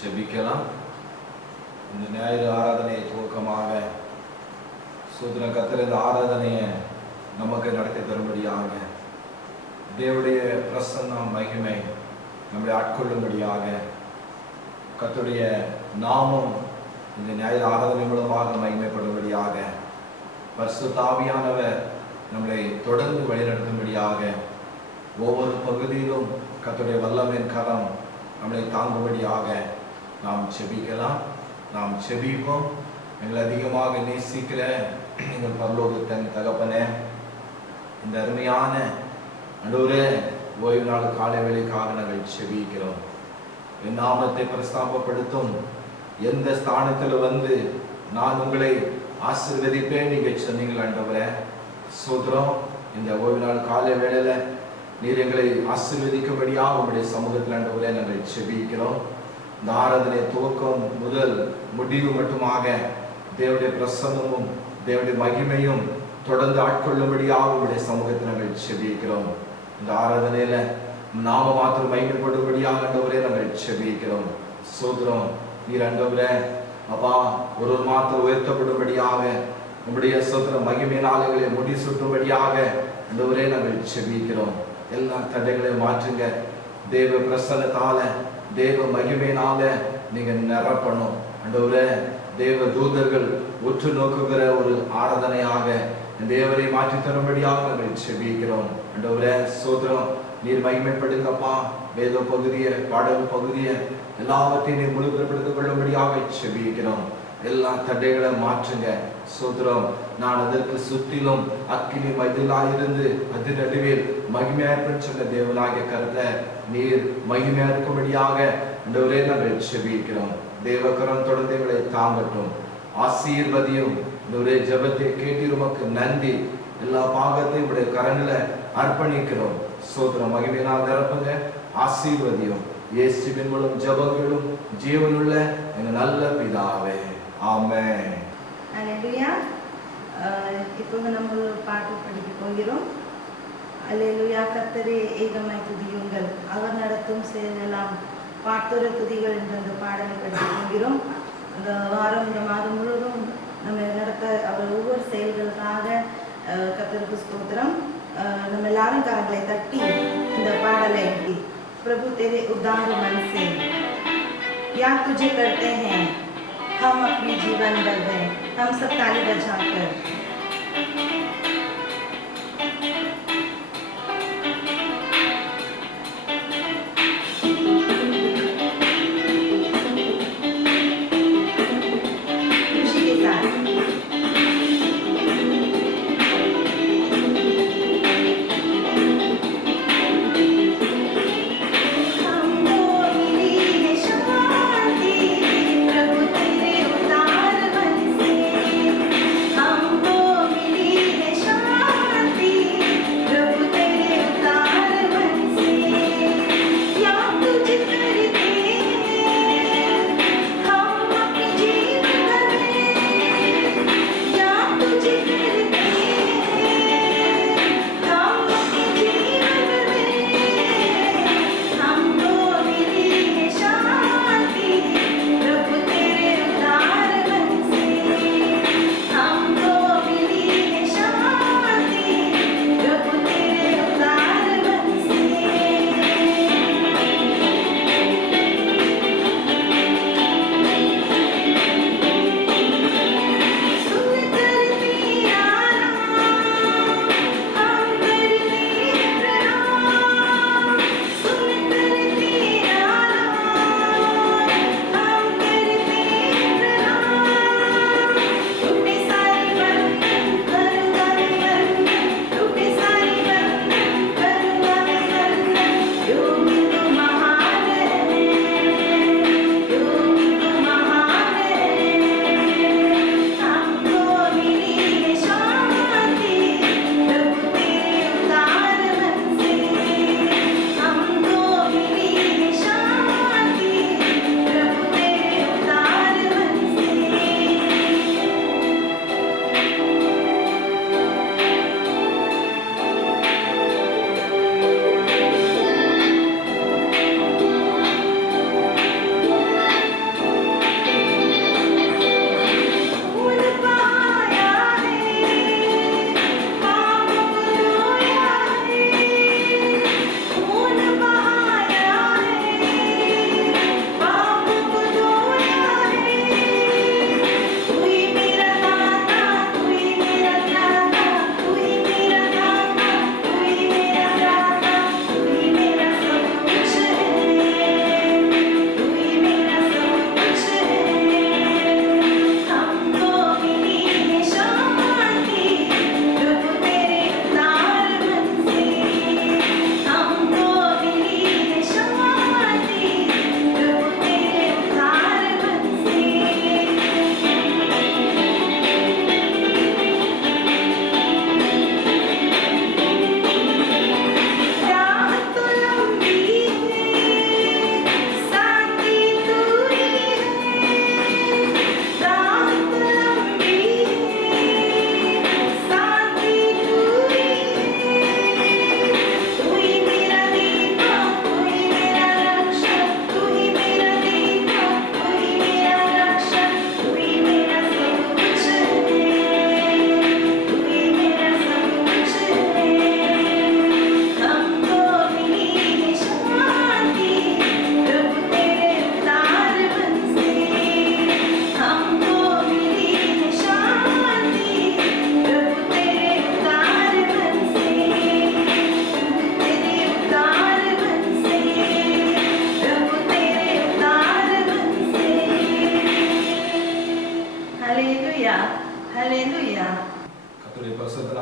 ஜெபிக்கலாம். இந்த ஞாயிறு ஆராதனையை துவக்கமாக சூத்திர கர்த்தர் இந்த ஆராதனையை நமக்கு நடத்தி தரும்படியாக தேவனுடைய பிரசன்னம் மகிமை நம்மை ஆட்கொள்ளும்படியாக கர்த்தருடைய நாமம் இந்த ஞாயிறு ஆராதனை மூலமாக மகிமைப்படும்படியாக பரிசுத்த ஆவியானவர் நம்மளை தொடர்ந்து வழிநடத்தும்படியாக ஒவ்வொரு பகுதியிலும் கர்த்தருடைய வல்லமையின் கரம் நம்மளை தாங்கும்படியாக நாம் செபிக்கலாம். நாம் செபிப்போம். எங்களை அதிகமாக நேசிக்கிற எங்கள் பரலோகத்தின் தகப்பனே, இந்த அருமையான ஆண்டவரே ஓய்வு நாள் காலை வேளைக்காக நாங்கள் செபிக்கிறோம். என் நாமத்தை பிரஸ்தாபப்படுத்தும் எந்த ஸ்தானத்தில் வந்து நான் உங்களை ஆசீர்வதிப்பேன் நீங்கள் சொன்னீங்கள் ஆண்டவரே. சோத்திரம். இந்த ஓய்வு நாள் காலை வேளையில நீர் எங்களை ஆசீர்வதிக்கும்படியாக உங்களுடைய சமூகத்தில் ஆண்டவரே நாங்கள் செபிக்கிறோம். இந்த ஆராதனை துவக்கம் முதல் முடிவு மட்டுமாக தேவனுடைய பிரசன்னமும் தேவனுடைய மகிமையும் தொடர்ந்து ஆட்கொள்ளும்படியாக உங்களுடைய சமூகத்தில் நாங்கள் செபிக்கிறோம். இந்த ஆராதனையில நாம மாத்திரம் மகிமைப்படும்படியாக ஆண்டவரே நாங்கள் செபிக்கிறோம். சோத்திரம். நீர் ஆண்டவரே அப்பா ஒரு மாத்திரம் உயர்த்தப்படும்படியாக உங்களுடைய சோத்திர மகிமையினாலே முடி சுட்டும்படியாக ஆண்டவரே நாங்கள் செபிக்கிறோம். எல்லா தடைகளையும் மாற்றுங்க. தேவ பிரசன்னத்தால தேவ மகிமையினால நீங்க நிரப்பணும் ஆண்டவரே. தேவ தூதர்கள் உற்று நோக்குகிற ஒரு ஆராதனையாக தேவரை மாற்றி தரும்படியாக நாங்கள் செபிக்கிறோம் ஆண்டவரே. சோத்திரம். நீர் மகிமைப்படுங்கப்பா. வேத பகுதியை பாடல் பகுதியை எல்லாவற்றையும் நீர் முழுமைப்படுத்திக் கொள்ளும்படியாக செபிக்கிறோம். எல்லா தடைகளை மாற்றுங்க. சோத்திரம். நான் அதற்கு சுற்றிலும் அக்கினி மதிலாயிருந்து அது நடுவில் மகிமையாயிருப்பேன் சொன்ன தேவனாகிய கருத்தை நீர் மகிமையா இருக்கும்படியாக ஆண்டவரே நாங்கள் செபிக்கிறோம். தேவகரம் தொடர்ந்து எங்களை தாங்கட்டும். ஆசீர்வதியும். இந்த ஜெபத்தை கேட்டு உமக்கு நன்றி. எல்லா பாகத்தையும் உடைய கரங்களை அர்ப்பணிக்கிறோம். சோத்திரம். மகிமையினால் நிரப்புங்க. ஆசீர்வதியும். இயேசுவின் மூலம் ஜெபங்களும் ஜீவனுள்ள எங்க நல்ல பிதாவே. ஆமென். அல்லேலூயா. இப்போது நம்ம ஒரு பாட்டு படிக்க போகிறோம். அல்லேலூயா. கர்த்தரே ஏகமாய் துதியுங்கள், அவர் நடத்தும் செயலெல்லாம் பாட்டுர துதிகள் என்ற அந்த பாடலை படிக்க போகிறோம். இந்த வாரம் இந்த மாதம் முழுவதும் நம்ம நடத்த அவர் ஒவ்வொரு செயல்களுக்காக கர்த்தருக்கு ஸ்தோத்திரம். நம்ம எல்லாரும் கரங்களை தட்டி இந்த பாடலை प्रभु तेरे उदार मन से क्या तुझे करते हैं हम अपने जीवन भर में, हम सब ताली बजाकर खुशी के साथ हमको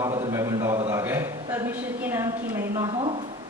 நாமத்தின் மகிமை உண்டாவதாக. परमेश्वर के नाम की महिमा हो।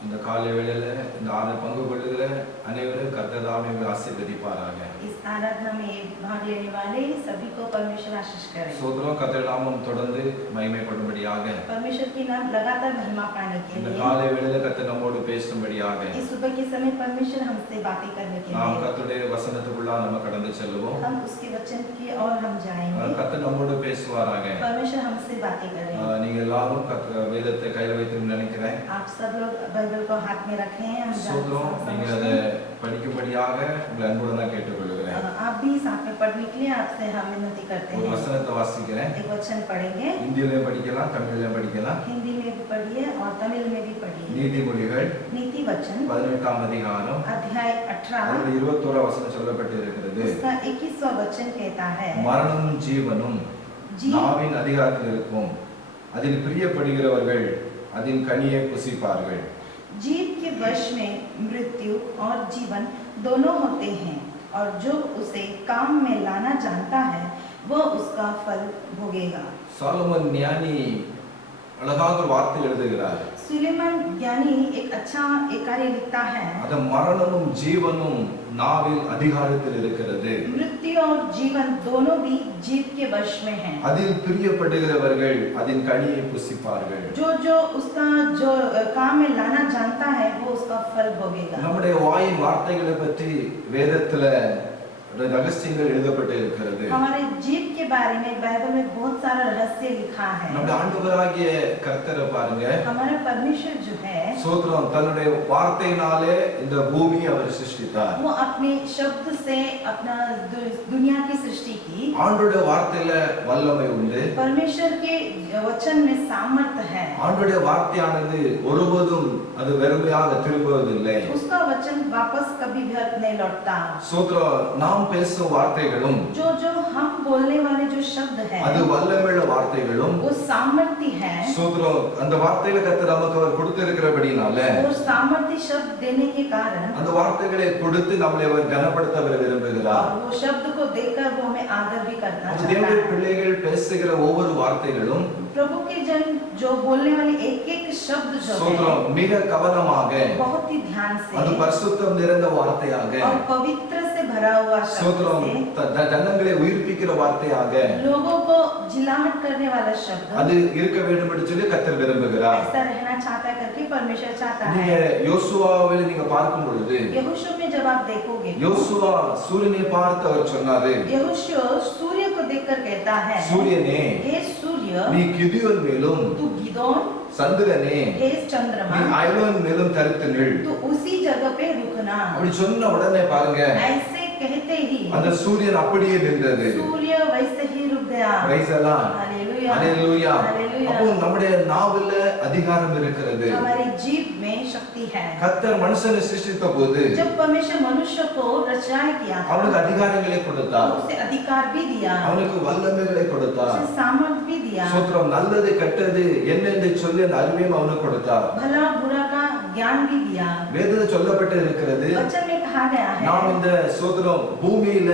இந்த காலை வேளையில இந்த பங்கு கொள்ளுகிற அனைவரும் கர்த்தர் தாமே ஆசீர்வதிப்பாராக. इस आराधना में भाग लेने वाले सभी को परमेश्वर आशीष करे। சோதரம் கர்த்தர் நாமம் தொடர்ந்து மகிமைப்படும்படியாக. परमेश्वर के नाम लगातार महिमा पाने के இந்த लिए காலை வேளையில கர்த்தர் நம்மோடு பேசும்படியாக. इस सुबह के समय परमेश्वर हमसे बातें करने के நாம் लिए கர்த்தருடைய வசனத்துக்குள்ள நம்ம கடந்து செல்வோம். हम उसके वचन की ओर हम जाएंगे। கர்த்தர் நம்மோடு பேசுவாராக. परमेश्वर हमसे बातें करें। நீங்க எல்லாரும் வேதத்தை கையில் வைத்து நினைக்கிறேன். आप सब लोग बाइबल को हाथ में रखे हैं। हम சோதரம் நீங்க அதை படிக்கும்படியாக உங்களை அன்புடன் தான் கேட்டுக்கொள்கிறேன். आप भी साथ में पढ़ने के लिए आपसे हम विनती करते ஒரு हैं। வசனத்தை வாசிக்கிறேன். एक वचन पढ़ेंगे। இந்தியிலும் படிக்கலாம், தமிழிலும் படிக்கலாம். हिंदी में भी पढ़िए और तमिल में भी पढ़िए। நீதிமொழிகள் नीति वचन 18ஆம் அதிகாரம் अध्याय 18 அதில் 21 வசனம் சொல்லப்பட்டு இருக்கிறது. उसका 21वां वचन कहता है, மரணமும் ஜீவனும் நாவின் அதிகாரத்தில் இருக்கும், அதில் பிரியப்படுகிறவர்கள் அதின் கனியை புசிப்பார்கள். जीव के वश में मृत्यु और जीवन दोनों होते हैं, और जो उसे काम में लाना जानता है वह उसका फल भोगेगा। சாலமோன் ஞானி அழகாக ஒரு வார்த்தை எழுதுகிறார். सुलेमान ज्ञानी एक अच्छा एक कार्य लिखता है, அது மரணமும் ஜீவனும் நாவில் அதிகாரத்தில் இருக்கிறது. मृत्यु और जीवन दोनों भी जीव के वश में हैं। அதில் பிரியப்படுகிறவர்கள் அதின் கனியை புசிப்பார்கள். जो उसका जो काम में लाना जानता है वो उसका फल भोगेगा। நம்முடைய வாயின் வார்த்தைகளை பற்றி வேதத்துல ரகசியங்கள் எழுதப்பட்டு இருக்கிறது. हमारे जीव के बारे में बाइबल में बहुत सारा रहस्य लिखा है। நம்முடைய ஆண்டவராகிய கர்த்தரை பாருங்க. हमारा परमेश्वर जो है சோத்ரம் தன்னுடைய வார்த்தையினாலே இந்த பூமியை அவர் சிருஷ்டித்தார். वो अपने शब्द से अपना दुनिया की सृष्टि की। ஆண்டவருடைய வார்த்தையில வல்லமை உண்டு. परमेश्वर के वचन में सामर्थ्य है। ஆண்டவருடைய வார்த்தையானது ஒருபோதும் அது வெறுமையாக திரும்புவதில்லை. उसका वचन वापस कभी व्यर्थ नहीं लौटता। சோத்ரம் நாம் பேசும் வார்த்தைகளும் जो हम बोलने वाले जो शब्द है அது வல்லமையுள்ள வார்த்தைகளும் वो सामर्थ्य है। சோத்ரம் அந்த வார்த்தைகளை கர்த்தர் நமக்கு அவர் கொடுத்திருக்கிறபடினால वो सामर्थ्य शब्द देने के कारण அந்த வார்த்தைகளை கொடுத்து நம்மளை அவர் கனப்படுத்த விரும்புகிறார். वो शब्द को देकर वो हमें आदर भी करना चाहता தேவனுடைய है। பிள்ளைகள் பேசுகிற ஒவ்வொரு வார்த்தைகளும் प्रभु के जन जो बोलने वाले एक शब्द जो है சோத்ரம் மிக கவனமாக बहुत ही ध्यान அது से பரிசுத்தம் நிறைந்த வார்த்தையாக और पवित्र से भरा हुआ சோத்ரம் शब्द ஜனங்களை உயிர்ப்பிக்கிற வார்த்தையாக से लोगों को जिलाहट करने वाला शब्द அது இருக்க வேண்டும் என்று சொல்லி கர்த்தர் விரும்புகிறார். ऐसा रहना चाहता है करके परमेश्वर चाहता நீங்க है। யோசுவாவை நீங்க பார்க்கும் பொழுது यहोशू में जब आप देखोगे யோசுவா சூரியனை பார்த்து அவர் சொன்னாரு, यहोशू सूर्य को देखकर कहता है, சூரியனே हे सूर्य நீ கிதியோன் மேலும் तू गिदोन, சந்திரனே हे நீ चंद्रमा ஐலோன் மேலும் தரித்து நில். तू उसी जगह पे रुकना। அப்படி சொன்ன உடனே பாருங்க ऐसे कहते ही அந்த சூரியன் அப்படியே நின்றது. सूर्य वैसे ही रुक गया। பிரைஸ் எல்லாம் हालेलुया ஹalleluya. हालेलुया। அப்போ நம்முடைய நாவுல அதிகாரம் இருக்கிறது. हमारे जीव में शक्ति है। கர்த்தர் மனுஷனை சிருஷ்டித்த போது जब परमेश्वर मनुष्य को रचना किया அவனுக்கு அதிகாரங்களை கொடுத்தார், उसे अधिकार भी दिया, அவனுக்கு வல்லமைகளை கொடுத்தார். उसे सामर्थ भी दिया, சோத்ரம் நல்லது கெட்டது என்னென்று சொல்லி அந்த அறிவையும் அவனுக்கு கொடுத்தார். भला बुरा का ज्ञान भी दिया। வேதத்தில் சொல்லப்பட்டு இருக்கிறது, वचन में कहा गया है நாம் இந்த சோத்ரம் பூமியில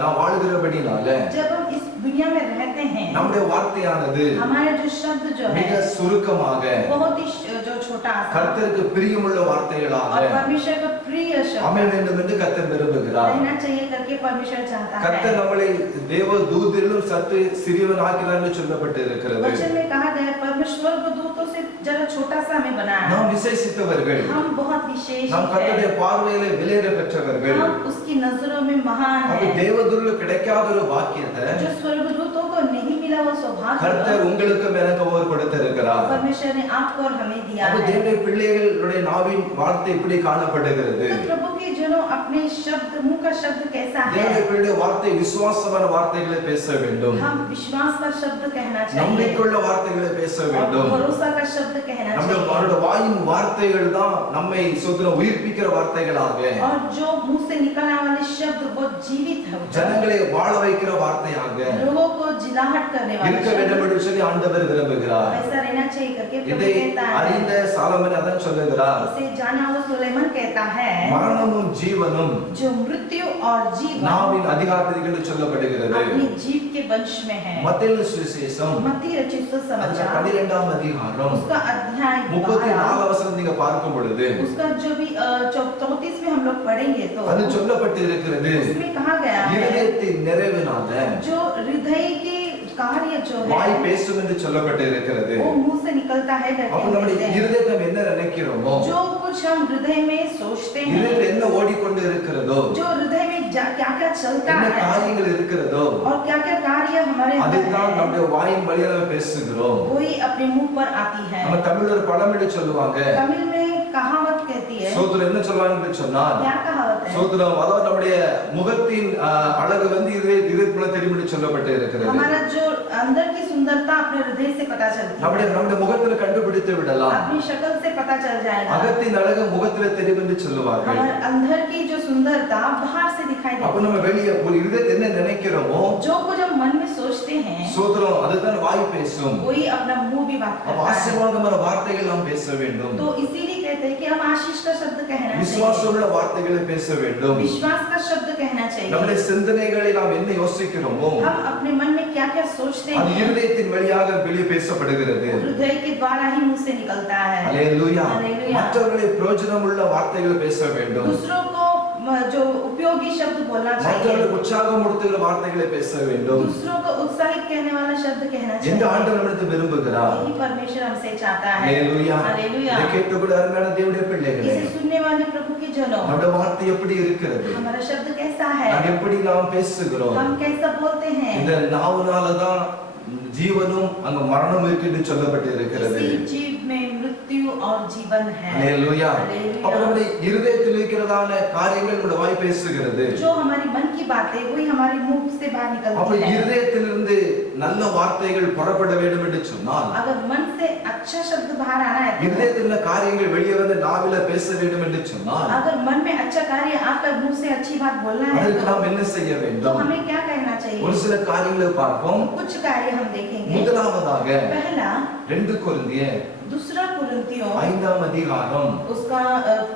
நாம் வாழுகிறபடினால जब हम इस दुनिया में रहते हैं நம்முடைய வார்த்தையானது हमारा जो शब्द जो மிக है சுருக்கமாக बहुत ही जो छोटा सा கர்த்தருக்கு பிரியமுள்ள வார்த்தைகளாக और परमेश्वर का प्रिय शब्द அமைய வேண்டும் என்று கர்த்தர் விரும்புகிறார். रहना चाहिए करके परमेश्वर चाहता கர்த்தர் है। நம்மளை தேவ தூதரிலும் சற்று சிறியவன் ஆக்கினார் என்று சொல்லப்பட்டு இருக்கிறது. वचन में कहा गया है, परमेश्वर को दूतों से जरा छोटा सा हमें बनाया। நாம் விசேஷித்தவர்கள், हम बहुत विशेष நாம் கர்த்தருடைய हैं। பார்வையிலே விலையேற பெற்றவர்கள். हम उसकी नजरों में महान அது हैं। தேவதூதர்களுக்கு கிடைக்காத ஒரு பாக்கியத்தை जो स्वर्गदूतों को नहीं मिला वो सौभाग्य கர்த்தர் உங்களுக்கும் எனக்கும் அவர் கொடுத்திருக்கிறார். परमेश्वर ने आपको और हमें दिया அப்ப है। தேவனுடைய பிள்ளைகளுடைய நாவின் வார்த்தை இப்படி காணப்படுகிறது. तो प्रभु के जनों अपने शब्द मुंह का शब्द कैसा தேவனுடைய है? பிள்ளைகளுடைய வார்த்தை விசுவாசமான வார்த்தைகளை பேச வேண்டும். हम विश्वास का शब्द कहना चाहिए நம்பிக்கையுள்ள வார்த்தைகளை பேச और வேண்டும். भरोसा का शब्द कहना चाहिए। நம்முடைய வாயின் வார்த்தைகள் தான் நம்மை சோதனை உயிர்ப்பிக்கிற வார்த்தைகளாக और जो मुंह से निकलने वाले शब्द वो जीवित है वचन, ஜனங்களை வாழ வைக்கிற வார்த்தையாக लोगों को जिलाहट करने वाला இருக்க வேண்டும் என்று சொல்லி ஆண்டவர் விரும்புகிறார். ऐसा रहना चाहिए करके प्रभु இதை कहता है। அறிந்த சாலமன் அதான் சொல்லுகிறார், इसे जाना हुआ सुलेमान कहता है மரணமும் ஜீவனும் जो मृत्यु और जीवन நாவின் அதிகாரத்தில் சொல்லப்படுகிறது. अपनी जीव के वंश में है। மத்தேயு சுவிசேஷம் मत्ती रचित सुसमाचार 12ஆம் அதிகாரம் उसका अध्याय 34 வசனம் நீங்க பார்க்கும் பொழுது उसका जो भी 34 में हम लोग पढ़ेंगे तो அது சொல்லப்பட்டு இருக்கிறது, उसमें कहा गया है இதயத்தின் நிறைவினால जो हृदय के कार्य जो வாய் है பேசும் என்று சொல்லப்பட்டு இருக்கிறது. वो मुंह से निकलता है அப்ப करके நம்முடைய कहते हैं। இருதயம் என்ன நினைக்கிறோமோ, जो कुछ हम हृदय में सोचते हैं, இதயத்தில் என்ன ஓடிக்கொண்டு இருக்கிறதோ, जो हृदय में क्या क्या चलता என்ன है காரியங்கள் இருக்கிறதோ, और क्या क्या कार्य हमारे अंदर அதுதான் है, நம்முடைய வாயின் வழியாக நம்ம பேசுகிறோம். वही अपने मुंह पर आती है। நம்ம தமிழ்ல ஒரு பழமொழி சொல்லுவாங்க, तमिल में कहावत कहती है, சோதரம் என்ன சொல்லுவாங்கன்னு சொன்னால், क्या कहावत है? சோதரம் அதாவது நம்முடைய முகத்தின் அழகு வந்து இதயத்துக்குள்ள தெரியும்னு சொல்லப்பட்டு இருக்கிறது. हमारा जो अंदर की सुंदरता अपने हृदय से पता चलती है, நம்முடைய முகத்துல கண்டுபிடித்து விடலாம். अपनी शक्ल से पता चल जाएगा। அகத்தின் அழகு முகத்துல தெரியும் என்று சொல்லுவார்கள். हमारे अंदर की जो सुंदरता बाहर से दिखाई அப்ப देती நம்ம है। வெளியே ஒரு இதயத்தை என்ன நினைக்கிறோமோ, जो कुछ हम मन में सोचते हैं சோதரம் அதுதான் வாய் பேசும். वही अपना मुंह भी बात அப்ப करता है। ஆசீர்வாதமான வார்த்தைகள் நாம் பேச வேண்டும், तो इसीलिए कहते हैं कि हम आशीष का शब्द कहना चाहिए, விசுவாசமுள்ள வார்த்தைகளை பேச வேண்டும். विश्वास का शब्द कहना चाहिए। நம்முடைய சிந்தனைகளை நாம் என்ன யோசிக்கிறோமோ हम अपने मन में क्या क्या सोचते அது हैं இருதயத்தின் வழியாக வெளியே பேசப்படுகிறது. हृदय के द्वारा ही मुंह से निकलता है। அல்லேலூயா. हालेलुया। மற்றவர்களை பிரயோஜனமுள்ள வார்த்தைகளை பேச வேண்டும், दूसरों को जो उपयोगी शब्द बोलना चाहिए, மற்றவர்களுக்கு உற்சாகப்படுத்துகிற வார்த்தைகளை பேச வேண்டும் दूसरों को उत्साहित कहने वाला शब्द कहना என்று चाहिए। ஆண்டவர் நம்மிடத்தில் விரும்புகிறார். यही परमेश्वर हमसे चाहता है। அல்லேலூயா. हालेलुया। இதை கேட்கக்கூட அருமையான தேவனுடைய பிள்ளைகளே, इसे सुनने वाले प्रभु के जनों, நம்முடைய வார்த்தை எப்படி இருக்கிறது, हमारा शब्द कैसा है, நாம் எப்படி நாம் பேசுகிறோம். हम कैसा बोलते हैं। இந்த நாவுனாலதான் ஜீவனும் அங்க மரணம் இருக்கு என்று சொல்லப்பட்டு இருக்கிறது. इसी जीव में मृत्यु और जीवन है। அல்லேலூயா. हालेलुया। அப்ப நம்முடைய இருதயத்தில் இருக்கிறதான காரியங்கள் நம்முடைய வாய் பேசுகிறது. जो हमारी मन की बातें वही हमारे मुंह से बाहर அப்ப निकलती है। இருதயத்திலிருந்து நல்ல வார்த்தைகள் புறப்பட வேண்டும் என்று சொன்னால், अगर मन से अच्छा शब्द बाहर आना है, இருதயத்தில் உள்ள காரியங்கள் வெளியே வந்து நாவில பேச வேண்டும் என்று சொன்னால், अगर मन में अच्छा कार्य आकर मुंह से अच्छी बात बोलना है அதற்கு நாம் என்ன செய்ய तो வேண்டும்? हमें क्या कहना चाहिए? ஒரு சில காரியங்களை பார்ப்போம். कुछ कार्य हम देखेंगे। முதலாவதாக पहला 2 கொரிந்தியர் दूसरा कुरिन्थियों 5ஆம் அதிகாரம் उसका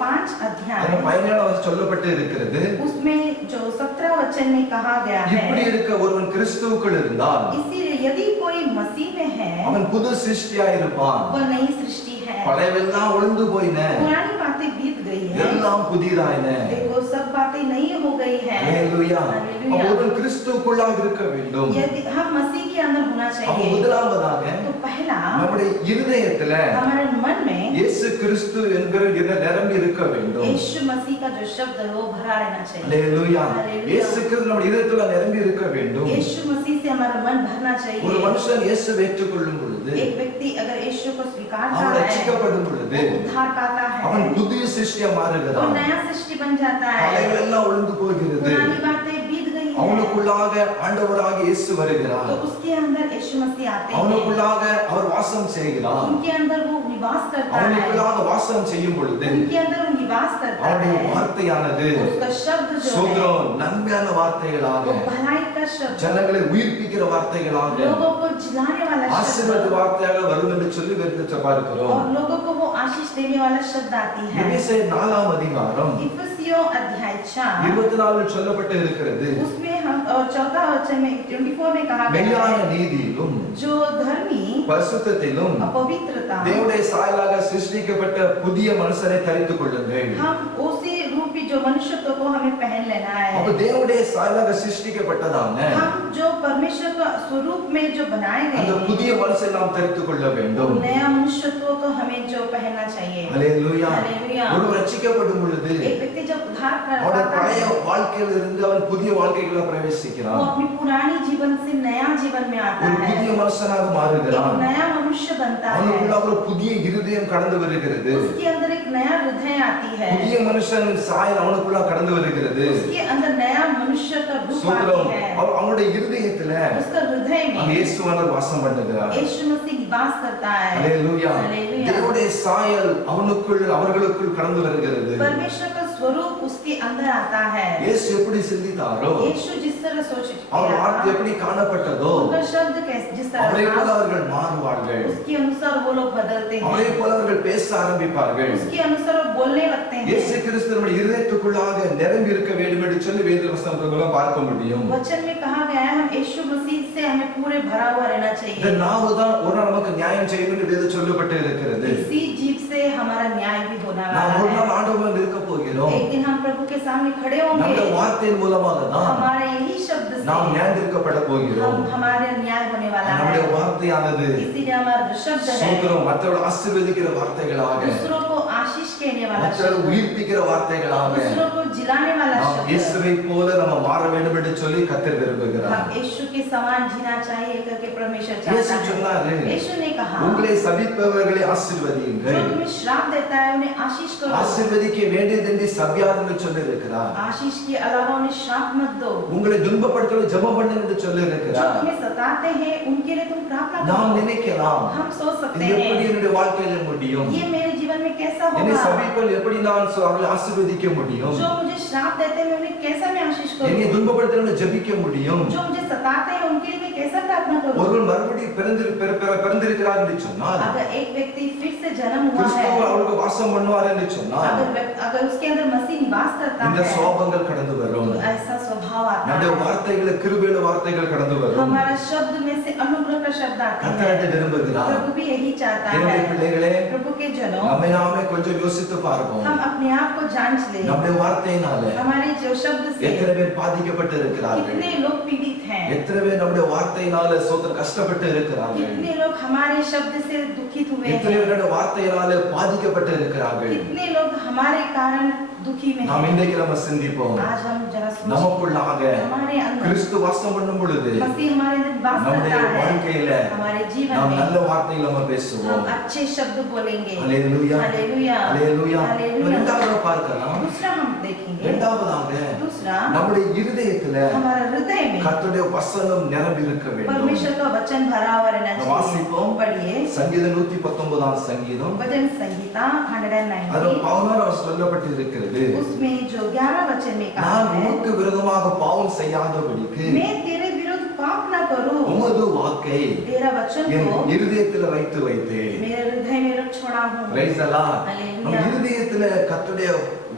5 अध्याय 17 சொல்லப்பட்டு இருக்கிறது. उसमें जो 17 वचन में कहा गया இப்படி है, இருக்க ஒருவன் கிறிஸ்துவுக்குள் இருந்தால் इसीलिए यदि कोई मसीह में है அவன் புது சிருஷ்டியாய் இருப்பான். वह नई सृष्टि है, பழையவெல்லாம் ஒளிந்து போயின, पुरानी बातें बीत गई है, எல்லாம் புதிதாயின. देखो सब बातें नई हो गई है। அல்லேலூயா. हालेलुया। அப்ப ஒருவன் கிறிஸ்துவுக்குள்ளாக இருக்க வேண்டும். यदि हम मसीह के अंदर होना அப்ப चाहिए முதலாவதாக तो पहला நம்முடைய இருதயத்துல हमारे मन में இயேசு கிறிஸ்து என்கிற நிரம்பி இருக்க வேண்டும். यीशु मसीह का जो शब्द है वो भरा रहना चाहिए। அல்லேலூயா. हालेलुया। இயேசு கிறிஸ்து நம்முடைய இதயத்துல நிரம்பி இருக்க வேண்டும். यीशु मसीह से हमारा मन भरना ஒரு चाहिए। மனுஷன் இயேசுவை ஏற்றுக்கொள்ளும் பொழுது, एक व्यक्ति अगर यीशु को स्वीकारता அவன் है, ரட்சிக்கப்படும் பொழுது वो उद्धार पाता அவன் है, புதிய சிருஷ்டியா वो மாறுகிறான். नया सृष्टि बन जाता है, பழையவெல்லாம் ஒளிந்து போகிறது. पुरानी बातें बीत गई है, அவனுக்குள்ளாக ஆண்டவராக இயேசு வருகிறார். तो उसके अंदर यीशु मसीह आते हैं, அவனுக்குள்ளாக அவர் வாசம் செய்கிறார். उनके अंदर वो निवास करता है, அவனுக்குள்ளாக வாசம் செய்யும் பொழுது उनके अंदर वो निवास करता அவனுடைய है, வார்த்தையானது उसका शब्द जो है சோதரம் நன்மையான வார்த்தைகளாக, वो भलाई का शब्द, ஜனங்களை உயிர்ப்பிக்கிற வார்த்தைகளாக, लोगों को जिलाने वाला ஆசீர்வாத शब्द வார்த்தையாக வரும் என்று சொல்லி வேதத்தில் பார்க்கிறோம். और लोगों को वो आशीष देने वाला शब्द आती है। எபேசியர் 4ஆம் அதிகாரம் इफिसियों अध्याय 4 24 சொல்லப்பட்டு இருக்கிறது. उसमें हम और 4 वचन में 24 में कहा गया மெய்யான है, நீதியிலும் जो धर्मी பரிசுத்தத்திலும் अपवित्रता தேவனுடைய சாயலாக சிருஷ்டிக்கப்பட்ட புதிய மனுஷனை தரித்துக் கொள்ளுங்கள். हम उसी रूपी जो मनुष्यत्व को हमें पहन लेना அப்ப है। தேவனுடைய சாயலாக சிருஷ்டிக்கப்பட்டதான हम जो परमेश्वर का स्वरूप में जो बनाए गए அந்த हैं, புதிய மனுஷனை நாம் தரித்துக் கொள்ள वो வேண்டும். नया मनुष्यत्व को हमें जो पहनना चाहिए। அல்லேலூயா. हालेलुया। ஒருவர் ரட்சிக்கப்படும் பொழுது एक व्यक्ति जब उद्धार அவனுடைய पाता பழைய है, வாழ்க்கையில இருந்து அவன் புதிய வாழ்க்கைக்குள்ள वो பிரவேசிக்கிறான். अपनी पुरानी जीवन से नया जीवन में आता ஒரு है, புதிய மனுஷனாக एक மாறுகிறான். नया मनुष्य बनता है, அவனுக்குள்ள ஒரு புதிய இருதயம் கடந்து வருகிறது. उसके अंदर एक नया हृदय आती है, புதிய மனுஷன் சாயல் அவனுக்குள்ள கடந்து வருகிறது. उसके अंदर नया मनुष्य का रूप சோதரம் आती है, அவனுடைய இருதயத்துல उसका हृदय அந்த में இயேசுவானவர் வாசம் பண்ணுகிறார். यीशु मसीह निवास करता है। அல்லேலூயா. हालेलुया। தேவனுடைய சாயல் அவனுக்குள் அவர்களுக்குள் கடந்து வருகிறது. परमेश्वर का स्वरूप उसके उसके अंदर आता है। இயேசு எப்படி சிந்தித்தாரோ, यीशु जिस तरह सोच அவர் வார்த்தை எப்படி காணப்பட்டதோ, उनका शब्द जिस அவரை तरह போல था, அவர்கள் மாறுவார்கள். उसके अनुसार वो लोग बदलते அவரை हैं, போல அவர்கள் பேச ஆரம்பிப்பார்கள். उसके अनुसार वो बोलने लगते हैं। இயேசு கிறிஸ்து நம்முடைய இதயத்துக்குள்ளாக நிரம்பி இருக்க வேண்டும் என்று சொல்லி வேத வசனங்களை மூலம் பார்க்க முடியும். वचन में कहा गया है हम यीशु मसीह से हमें पूरे भरा हुआ रहना இந்த चाहिए। நாவு தான் ஒரு நாள் நமக்கு நியாயம் செய்யும் என்று வேதம் சொல்லப்பட்டு இருக்கிறது. इसी जीव से हमारा न्याय भी होने நாம் वाला ஒரு है। நாள் ஆண்டவரோடு இருக்க போகிறோம். एक दिन हम प्रभु के सामने खड़े நம்முடைய होंगे, வார்த்தையின் மூலமாக தான் हमारे यही शब्द से நாம் நியாயந்திருக்கப்பட போகிறோம். हम हमारे न्याय होने वाला நம்முடைய है। வார்த்தையானது इसीलिए हमारा जो शब्द है சோதரம் மற்றவர்கள் ஆசீர்வதிக்கிற வார்த்தைகளாக, दूसरों को आशीष कहने वाला மற்றவர்கள் शब्द, உயிர்ப்பிக்கிற வார்த்தைகளாக दूसरों को जिलाने वाला நாம் शब्द। இயேசுவை போல நம்ம மாற வேண்டும் என்று சொல்லி கர்த்தர் விரும்புகிறார். हम यीशु के समान जीना चाहिए करके परमेश्वर இயேசு चाहता है। சொன்னாரு, यीशु ने कहा உங்களை சபிப்பவர்களை जो ஆசீர்வதியுங்கள், तुम्हें श्राप देता है उन्हें आशीष करो, ஆசீர்வதிக்க வேண்டியது என்று சபியாது என்று சொல்லி இருக்கிறார். आशीष के अलावा उन्हें श्राप मत दो। உங்களை துன்பப்படுத்த ஜெபம் பண்ணுங்க என்று சொல்லி जो இருக்கிறார். तुम्हें सताते हैं उनके लिए तुम प्रार्थना நாம் करो। நினைக்கலாம், हम सोच இது सकते எப்படி हैं என்னுடைய வாழ்க்கையில முடியும், ये मेरे जीवन में कैसा என்னை होगा, சபிப்பல் எப்படி நான் அவர்களை ஆசீர்வதிக்க முடியும், जो मुझे श्राप देते हैं उन्हें कैसा मैं आशीष என்னை करूं, துன்பப்படுத்த ஜெபிக்க முடியும். जो मुझे सताते हैं उनके लिए मैं कैसा प्रार्थना करूं। ஒருவன் மறுபடியும் பிறந்திருக்கிறார் என்று சொன்னால், अगर एक व्यक्ति फिर से जन्म हुआ கிறிஸ்து है, அவருக்கு வாசம் பண்ணுவார் என்று சொன்னால், अगर उसके अंदर मसीह निवास करता இந்த है சோபங்கள் கடந்து வரும். तो ऐसा स्वभाव आता நம்முடைய है। வார்த்தைகளை கிருபையுள்ள வார்த்தைகள் கடந்து வரும். हमारा शब्द में से अनुग्रह का शब्द आता கர்த்தர் है। அதை விரும்புகிறார். प्रभु भी यही चाहता என்னுடைய है। பிள்ளைகளே, प्रभु के जनों, நம்மை நாமே கொஞ்சம் யோசித்து பார்ப்போம். हम अपने आप को जांच ले। நம்முடைய வார்த்தையினால हमारे जो शब्द से எத்தனை பேர் பாதிக்கப்பட்டு இருக்கிறார்கள், कितने लोग पीड़ित हैं, எத்தனை பேர் நம்முடைய வார்த்தையினால சோதனை கஷ்டப்பட்டு இருக்கிறார்கள், कितने लोग हमारे शब्द से दुखित हुए எத்தனை हैं, பேர் நம்முடைய வார்த்தையினால பாதிக்கப்பட்டு இருக்கிறார்கள். कितने लोग हमारे कारण दुखी में நாம் हैं। இன்றைக்கு நம்ம சிந்திப்போம். आज हम जरा सोचें, நமக்குள்ளாக हमारे अंदर கிறிஸ்து வாசம் பண்ணும் பொழுது मसीह हमारे अंदर वास நம்முடைய करता है, வாழ்க்கையில हमारे जीवन நாம் में நல்ல வார்த்தைகளை நம்ம பேசுவோம். हम अच्छे शब्द बोलेंगे। அல்லேலூயா, हालेलुया, அல்லேலூயா. हालेलुया। இரண்டாவது பார்க்கலாம், दूसरा हम देखेंगे, இரண்டாவதாக दूसरा நம்முடைய இருதயத்துல हमारा हृदय में கர்த்தருடைய வசனம் நிரம்பி இருக்க வேண்டும். परमेश्वर का वचन भरा हुआ रहना चाहिए। வாசிப்போம். पढ़िए சங்கீதம் 119 சங்கீதம் भजन संहिता அதுல 119, 16 சொல்லப்பட்டு இருக்கிறது, उसमें जो 11 वचन में कहा நான் है, உமக்கு விரோதமாக பாவம் செய்யாதபடிக்கு मैं तेरे विरुद्ध पाप न करूं, உமது வாக்கை तेरा वचन என் को இருதயத்துல வைத்து வைத்தேன். मेरे हृदय में रख छोड़ा हूं। Praise the Lord. हालेलुया। நம் இருதயத்துல கர்த்தருடைய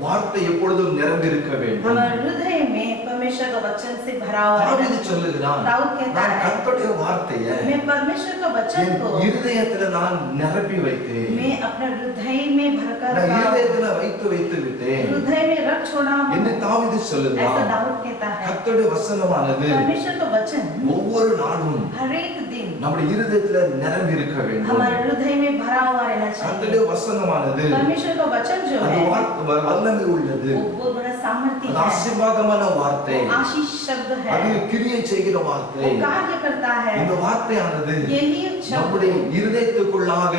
வார்த்தை எப்பொழுதும் நிரம்பி இருக்க வேண்டும். हमारे हृदय में परमेश्वर का वचन से भरा हुआ தாவீது है। சொல்லுகிறான், दाऊद कहता நான் है, கர்த்தருடைய வார்த்தையை मैं परमेश्वर का वचन என் को இருதயத்துல நான் நிரப்பி வைத்தேன். मैं अपने हृदय में भरकर நான் रखा हूं, இருதயத்துல வைத்து விட்டேன் हृदय में रख छोड़ा हूं। என்று தாவீது ऐसा சொல்லுகிறான். दाऊद कहता है। கர்த்தருடைய வசனமானது परमेश्वर का वचन ஒவ்வொரு நாளும் हर एक दिन நம்முடைய இருதயத்துல நிரம்பி இருக்க வேண்டும். हमारे हृदय में भरा हुआ रहना चाहिए। கர்த்தருடைய வசனமானது परमेश्वर का वचन जो அது है வல்லமை உள்ளது, वो बहुत बड़ा सामर्थ्य அது है, ஆசீர்வாதமான வார்த்தை, वो आशीष शब्द है, அது கிரியை செய்கிற வார்த்தை. वो कार्य करता है। இந்த வார்த்தையானது यही शब्द நம்முடைய இருதயத்துக்குள்ளாக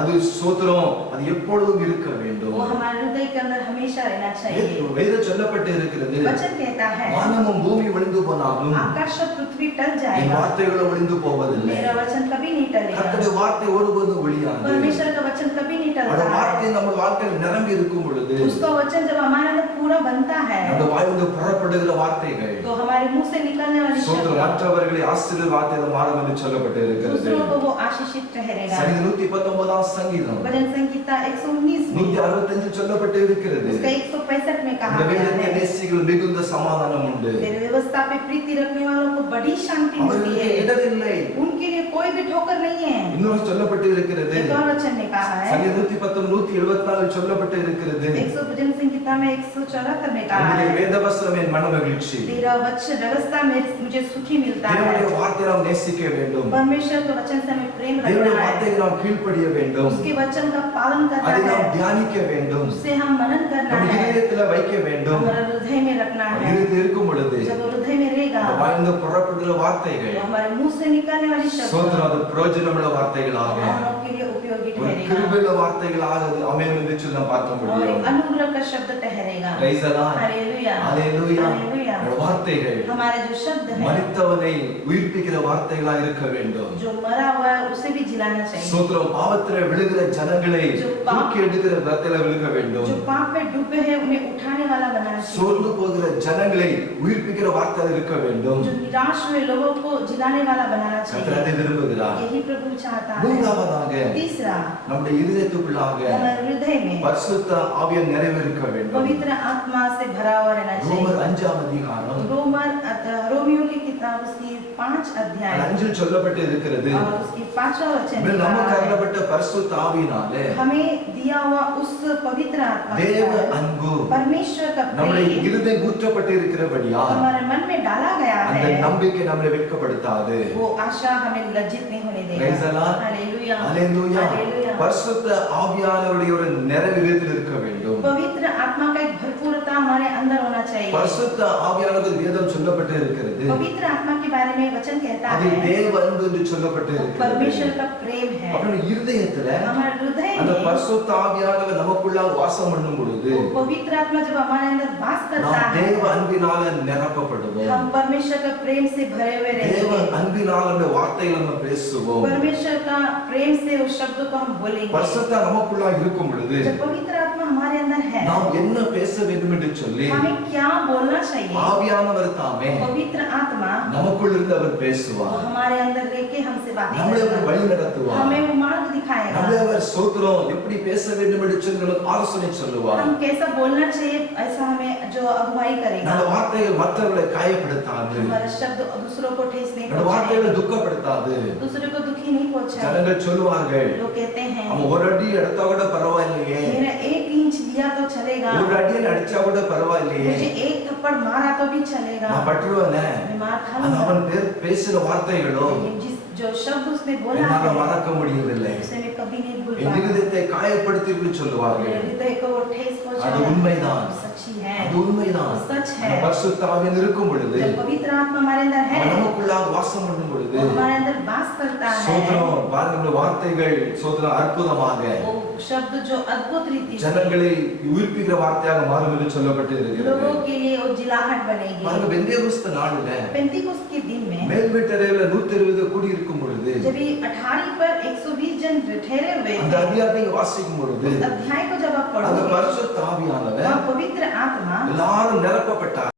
அது சோத்திரம் அது எப்பொழுதும் இருக்க வேண்டும். वो हमारे हृदय के अंदर हमेशा रहना चाहिए। வேதம் சொல்லப்பட்டு இருக்கிறது, वचन कहता है வானமும் பூமி ஒளிந்து போனாலும் आकाश और पृथ्वी टल என் जाएगा, வார்த்தைகளும் ஒளிந்து போவதில்லை. मेरा वचन कभी नहीं टलेगा। கர்த்தருடைய வார்த்தை ஒருபோதும் ஒழியாது. परमेश्वर का वचन कभी नहीं அந்த टलता வார்த்தை है। நம்ம வாழ்க்கையில் நிரம்பி இருக்கும் பொழுது उसका वचन जब हमारे अंदर पूरा बनता है நம்ம வாயிலிருந்து புறப்படுகிற வார்த்தைகள் तो हमारे मुंह से निकलने वाली சோத்திரம் शब्द மற்றவர்களை ஆசீர்வாதத்தை மாறும் என்று சொல்லப்பட்டு இருக்கிறது. दूसरों को वो आशीषित ठहरेगा। சங்கீதம் 119 சங்கீதம் भजन संहिता 119 में 165 சொல்லப்பட்டு இருக்கிறது. उसका 165 में कहा இந்த गया வேதத்தை है, நேசிகள் மிகுந்த சமாதானம் உண்டு, मेरे व्यवस्था पे प्रीति रखने वालों को बड़ी शांति मिलती அவர்களுக்கு है, இடரில்லை. उनके लिए कोई भी ठोकर नहीं है। இன்னொரு சொல்லப்பட்டு இருக்கிறது, एक और वचन में कहा है, சங்கீதம் 119 174 சொல்லப்பட்டு இருக்கிறது, 100 भजन संहिता में 174 में कहा உம்முடைய है, வேதவசனம் என் மன மகிழ்ச்சி. तेरा वचन व्यवस्था में मुझे सुखी मिलता தேவனுடைய है। வார்த்தையை நாம் நேசிக்க வேண்டும். परमेश्वर के वचन से हमें प्रेम தேவனுடைய रखना है, வார்த்தையை நாம் கீழ்ப்படிய வேண்டும். उसके वचन का पालन करना அதை நாம் है, தியானிக்க வேண்டும். उससे हम मनन करना நம்ம है, இதயத்துல வைக்க வேண்டும். हमारा हृदय में रखना है। இருதயம் இருக்கும் பொழுது जब वो हृदय में रहेगा நம்ம வாயிலிருந்து புறப்படுகிற வார்த்தைகள் तो हमारे मुंह से निकलने वाली शब्द சோத்திரம் அது பிரயோஜனமுள்ள வார்த்தைகளாக हम लोग के लिए उपयोगी उपयोगी ஒரு ठहरेगा கிருபையுள்ள வார்த்தைகளாக அது அமையும் என்று சொல்லி நாம் பார்க்க और முடியும். एक अनुग्रह का शब्द ठहरेगा। Praise the Lord. Hallelujah Hallelujah. Hallelujah. இந்த வார்த்தைகள் हमारे जो शब्द है மரித்தவனை உயிர்ப்பிக்கிற வார்த்தைகளாக இருக்க வேண்டும். जो मरा हुआ है उसे भी जिलाना चाहिए। சோத்திரம், பாவத்திலே விழுகிற ஜனங்களை தூக்கி எடுக்கிற வார்த்தையில விழுக வேண்டும். जो पाप में डूबे हैं उन्हें उठाने वाला बनाना சோர்ந்து चाहिए। போகிற ஜனங்களை உயிர்ப்பிக்கிற வார்த்தை இருக்க வேண்டும். जो निराश हुए लोगों को जिलाने वाला बनाना கர்த்தர் அதை चाहिए। விரும்புகிறார். यही प्रभु चाहता है। மூன்றாவதாக तीसरा, நம்முடைய இதயத்துக்குள்ளாக हमारे हृदय में பரிசுத்த ஆவியின் நிறைவு இருக்க வேண்டும். पवित्र आत्मा से भरा हुआ रहना ரோமர் चाहिए। 5ஆம் அதிகாரம் रोमियो की किताब उसकी 5 अध्याय 5 சொல்லப்பட்டு இருக்கிறது. और उसकी 5वां वचन மேல் लिखा நமக்கு है, அருளப்பட்ட பரிசுத்த ஆவியினாலே हमें दिया हुआ उस पवित्र आत्मा के தேவ कारण அன்பு परमेश्वर का நம்முடைய प्रेम இருதயம் ஊற்றப்பட்டு இருக்கிறபடியா हमारे मन में डाला गया அந்த है। நம்பிக்கை நம்மை வெட்கப்படுத்தாது. वो आशा हमें लज्जित नहीं होने Praise the देगा। Lord. हालेलुया அல்லேலூயா. हालेलुया। பரிசுத்த ஆவியானவருடைய ஒரு நிறைவு இருதயத்தில் இருக்க வேண்டும். पवित्र आत्मा का एक भरपूरता हमारे अंदर होना चाहिए। பரிசுத்த ஆவியானவர் வேதம் சொல்லப்பட்டு இருக்கிறது. पवित्र आत्मा के बारे में वचन कहता அது है தேவ அன்பு என்று சொல்லப்பட்டு वो இருக்கிறது. परमेश्वर का प्रेम है। அவருடைய இருதயத்துல हमारे हृदय அந்த में பரிசுத்த ஆவியானவர் நமக்குள்ளாக வாசம் பண்ணும் பொழுது वो पवित्र आत्मा जब हमारे अंदर वास करता நாம் है, தேவ அன்பினால நிரப்பப்படுவோம். हम परमेश्वर का प्रेम से भरे हुए தேவ रहेंगे। அன்பினால அந்த வார்த்தைகளை நம்ம பேசுவோம். परमेश्वर का प्रेम से उस शब्द को हम बोलेंगे। பரிசுத்த நமக்குள்ளாக இருக்கும் பொழுது जब पवित्र आत्मा हमारे अंदर है, நாம் என்ன பேச வேண்டும் என்று சொல்லி हमें क्या बोलना चाहिए? ஆவியானவர் தாமே पवित्र आत्मा நமக்குள் இருந்து அவர் वो பேசுவார். हमारे अंदर लेके हमसे बातें நம்மளை அவர் करेगा, வழி நடத்துவார். हमें वो मार्ग दिखाएगा। நம்மளை அவர் ஸ்தோத்திரம் எப்படி பேச வேண்டும் என்று சொல்லி நமக்கு ஆலோசனை சொல்லுவார். हम कैसा बोलना चाहिए ऐसा हमें जो अगुवाई करेगा। நம்ம வார்த்தைகள் மற்றவர்களை காயப்படுத்தாது. हमारे शब्द दूसरों को ठेस नहीं நம்ம வார்த்தைகளை पहुंचाएगा, துக்கப்படுத்தாது. दूसरे को दुखी नहीं पहुंचाएगा। ஜனங்கள் சொல்லுவார்கள், लोग कहते हैं நம்ம ஒரு அடி எடுத்தா கூட பரவாயில்லையே, मेरा 1 इंच दिया तो चलेगा, ஒரு அடியை அடிச்சா கூட பரவாயில்லையே, मुझे 1 थप्पड़ मारा तो भी चलेगा, நான் பட்டுருவேனே. मैं मार खा ஆனா लूंगा। அவன் பேசுற வார்த்தைகளோ लेकिन जिस जो शब्द उसने बोला என்னால है மறக்க முடியவில்லை. उसे मैं कभी नहीं भूल என் पाऊंगा। இருதயத்தை காயப்படுத்தி என்று मेरे சொல்லுவார்கள். हृदय को वो ठेस அது पहुंचाया, உண்மைதான். सच्ची है, அது உண்மைதான். सच है। அந்த பரிசுத்த ஆவியானவர் இருக்கும் பொழுது, जब पवित्र आत्मा हमारे अंदर है, அவர் நமக்குள்ளாக வாசம் பண்ணும் பொழுது, वो हमारे अंदर वास करता है। சோதரம் பாருங்க, இந்த வார்த்தைகள் சோதரம் அற்புதமாக वो शब्द जो अद्भुत रीति से ஜனங்களை உயிர்ப்பிக்கிற வார்த்தையாக மாறும் என்று சொல்லப்பட்டு இருக்கிறது. लोगों के लिए वो जिलाहट बनेगी। பாருங்க, பெந்தேகோஸ்து நாளில पेंतिकोस्त के दिन में மேல் வீட்டறையில 120 கூடி இருக்கும் பொழுது, जब ये 18 पर 120 जन ठहरे हुए அந்த थे, அதிகாரத்தை நீங்க வாசிக்கும் பொழுது उस अध्याय को जब आप அந்த पढ़ोगे, பரிசுத்த ஆவியானவர் वहाँ पवित्र आत्मा எல்லாரும் நிரப்பப்பட்டார்கள்.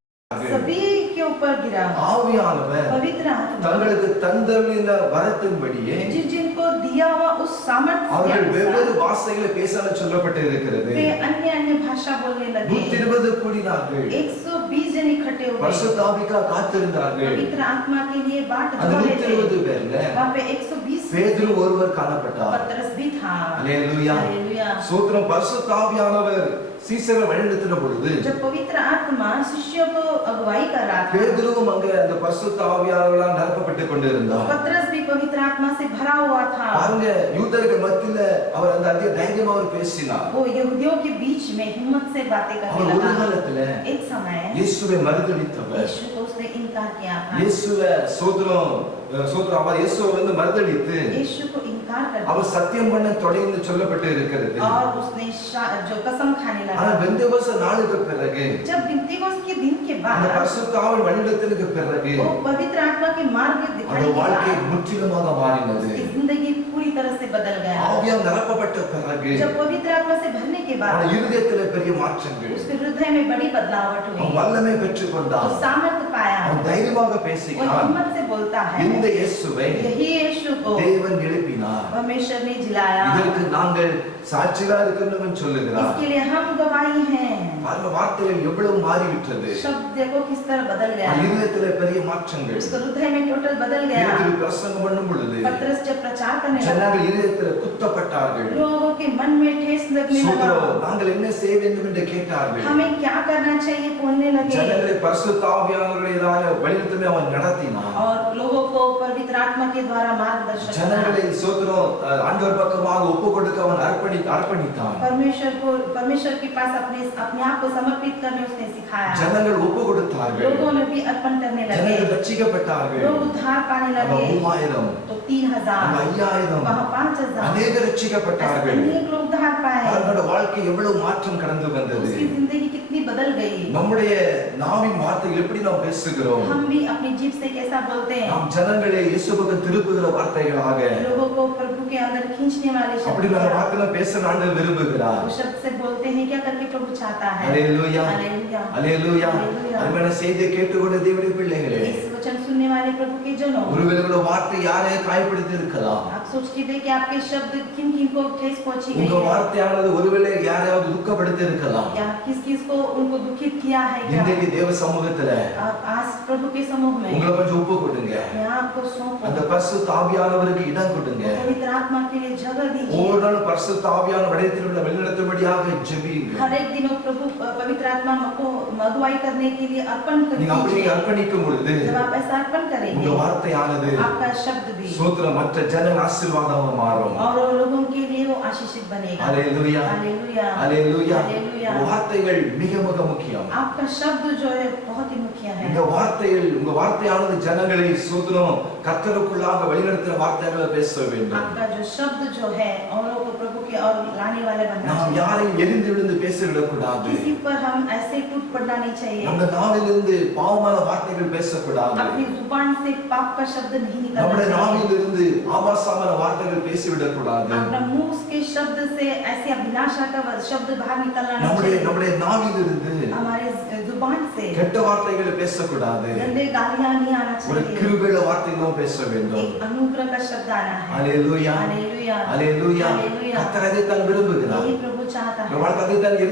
सभी के ऊपर गिरा। ஆவியானவர் पवित्र आत्मा தங்களுக்கு தந்தருளின வரத்தின்படியே जिनको दिया हुआ उस सामर्थ्य அவர்கள் के வெவ்வேறு अनुसार பாஷைகளை பேச சொல்லப்பட்டு இருக்கிறது. वे अन्य अन्य भाषा बोलने लगे। 120 கூடினார்கள். 120 जन इकट्ठे हुए, பரிசுத்த ஆவிக்காக காத்திருந்தார்கள். पवित्र आत्मा के लिए बाट அந்த जोड़ रहे थे। 120 பேர்ல वहाँ पे 120 பேதுரு ஒருவர் காணப்பட்டார். पतरस भी था। அல்லேலூயா. हालेलुया। சோத்திரம். பரிசுத்த ஆவியானவர் சீசரை வழிநடத்தின பொழுது जब पवित्र आत्मा शिष्यों को अगुवाई कर रहा था, பேதுருவும் அங்க அந்த பரிசுத்த ஆவியானவரால் நிரப்பப்பட்டு கொண்டிருந்தார். पतरस भी पवित्र आत्मा से भरा हुआ था। பாருங்க, யூதர்கள் மத்தியில அவர் அந்த அதிக தைரியமா அவர் பேசினார். वो यहूदियों के बीच में हिम्मत से बातें करने அவர் ஒரு लगा। காலத்துல एक समय இயேசுவை மறுதலித்தவர். यीशु को उसने इनकार किया था। இயேசுவை சோத்திரம் அவர் இயேசுவை மறுதலித்து यीशु को इनकार कर அவர் दिया சத்தியம் பண்ண தொடங்கி சொல்லப்பட்டு இருக்கிறது. और उसने जो कसम खाने ஆனா लगा। பெந்தேகோஸ்து நாளுக்கு பிறகு जब पेंतिकोस्त के दिन के அந்த बाद பரிசுத்த ஆவி வழிநடத்தினதுக்கு பிறகு वो पवित्र आत्मा के मार्ग அந்த दिखाने के வாழ்க்கை बाद முற்றிலுமாக மாறினது. उसकी जिंदगी पूरी तरह से बदल गया। ஆவியால் நிரப்பப்பட்ட பிறகு जब पवित्र आत्मा से भरने के बाद அவன் இருதயத்திலே பெரிய மாற்றங்கள், उसके हृदय में बड़ी बदलावट அவன் हुई, வல்லமை பெற்றுக் கொண்டான். वो सामर्थ्य पाया, அவன் தைரியமாக वो பேசினான். हिम्मत से बोलता है। இந்த இயேசுவை यही यीशु को தேவன் எழுப்பினார். परमेश्वर ने जिलाया। இதற்கு நாங்கள் சாட்சிகளா இருக்கணும்னு சொல்லுகிறார். इसके लिए हम गवाही हैं। பாருங்க, வார்த்தைகள் எவ்வளவு மாறிவிட்டது. शब्द देखो किस तरह बदल गया, இருதயத்திலே பெரிய மாற்றங்கள். उसका हृदय में टोटल बदल गया। பேதுரு பிரசங்கம் பண்ணும் பொழுது पतरस जब प्रचार करने लगा, ஜனங்கள் இருதயத்திலே குத்தப்பட்டார்கள். लोगों के मन में ठेस लगने சோதரோ, लगा। நாங்கள் என்ன செய்ய வேண்டும் என்று கேட்டார்கள். हमें क्या करना चाहिए बोलने लगे, ஜனங்களை பரிசுத்த ஆவியானவருடையதான வழிநடத்தலை அவன் நடத்தினான். और लोगों को पवित्र आत्मा के द्वारा मार्गदर्शन किया। ஜனங்களை சோதரோ ஆண்டவர் பக்கமாக ஒப்பு கொடுக்க அவன் அர்ப்பணித்தான். परमेश्वर के पास अपने आप आप को समर्पित करने उसने सिखाया। ஜனங்கள் ஒப்பு கொடுத்தார்கள், लोगों ने भी अर्पण करने लगे, ஜனங்கள் ரட்சிக்கப்பட்டார்கள். लोग उद्धार पाने அங்க लगे। 3000, तो 3000, அங்க 5000, वहाँ 5000, அநேக ரட்சிக்கப்பட்டார்கள். अनेक लोग उद्धार पाए। அவர்களோட வாழ்க்கை எவ்வளவு மாற்றம் கடந்து வந்தது. उसकी जिंदगी कितनी बदल गई। நம்முடைய நாவின் வார்த்தைகள் எப்படி நாம் பேசுகிறோம், हम भी अपनी जीभ से कैसा बोलते हैं, நாம் ஜனங்களை இயேசுவுக்கு திருப்புகிற வார்த்தைகளாக लोगों को प्रभु के अंदर खींचने वाले அப்படி शब्द, நம்ம வார்த்தையில பேச ஆண்டவர் விரும்புகிறார். वो शब्द से बोलते हैं क्या करके प्रभु चाहता है। அல்லேலூயா, हालेलुया, அல்லேலூயா. हालेलुया। அருமையான செய்தியை கேட்டுக்கொண்ட தேவனுடைய பிள்ளைகளே, इस वचन सुनने वाले प्रभु के जनों, ஒருவேளை உங்க வார்த்தை யாரையும் காயப்படுத்தி இருக்கலாம். आप सोच के देखें आपके शब्द किन किन को ठेस पहुंची गई உங்க है, வார்த்தையானது ஒருவேளை யாரையாவது துக்கப்படுத்தி இருக்கலாம். या किस किस को उनको दुखित किया है क्या। இன்றைக்கு தேவ சமூகத்துல आप आज प्रभु के समूह में உங்களை கொஞ்சம் ஒப்பு கொடுங்க. मैं आपको सौंपो, அந்த பரிசுத்த ஆவியானவருக்கு இடம் கொடுங்க. पवित्र आत्मा के लिए जगह दीजिए। ஒவ்வொரு நாளும் பரிசுத்த ஆவியானவர் வழியில் உள்ள வழிநடத்தும்படியாக ஜெபியுங்க. हर एक दिन प्रभु पवित्र आत्मा को अगुवाई करने के लिए अर्पण நீங்க அப்படி कीजिए। அர்ப்பணிக்கும் பொழுது जब आप ऐसा अर्पण உங்க करेंगे, வார்த்தையானது आपका शब्द भी சோத்திரம் மற்ற ஜனங்கள் ஆசீர்வாதமா மாறும். और लोगों के लिए वो आशीषित बनेगा। அல்லேலூயா, हालेलुया, அல்லேலூயா. हालेलुया। வார்த்தைகள் மிக மிக முக்கியம். आपका शब्द जो है बहुत ही मुख्य है। இந்த வார்த்தைகள் உங்க வார்த்தையானது ஜனங்களை சோத்திரம் கர்த்தருக்குள்ளாக வழிநடத்துற வார்த்தைகளை பேச வேண்டும். आपका जो शब्द जो है औरों को प्रभु के और लाने वाले बनना நாம் चाहिए। யாரையும் எரிந்து விழுந்து பேச விடக்கூடாது. किसी पर हम ऐसे टूट पड़ना नहीं चाहिए। நம்ம நாவிலிருந்து பாவமான வார்த்தைகள் பேசக்கூடாது. अपनी जुबान से पाप का शब्द नहीं निकलना நம்முடைய चाहिए। நாவிலிருந்து ஆபாசமான வார்த்தைகள் பேசிவிடக்கூடாது. अपना मुंह के शब्द से ऐसे अभिलाषा का शब्द बाहर निकलना नहीं நம்முடைய चाहिए। நம்முடைய நாவிலிருந்து हमारे जुबान से கெட்ட வார்த்தைகளை பேசக்கூடாது. गंदे गालियां नहीं आना ஒரு चाहिए। கிருபையுள்ள வார்த்தைகளும் பேச வேண்டும். एक अनुग्रह का शब्द आना है। அல்லேலூயா, हालेलुया, அல்லேலூயா. हालेलुया। கர்த்தர் அதைத்தான் விரும்புகிறார். यही प्रभु चाहता है। வாழ்க்கை அதைத்தான் அதை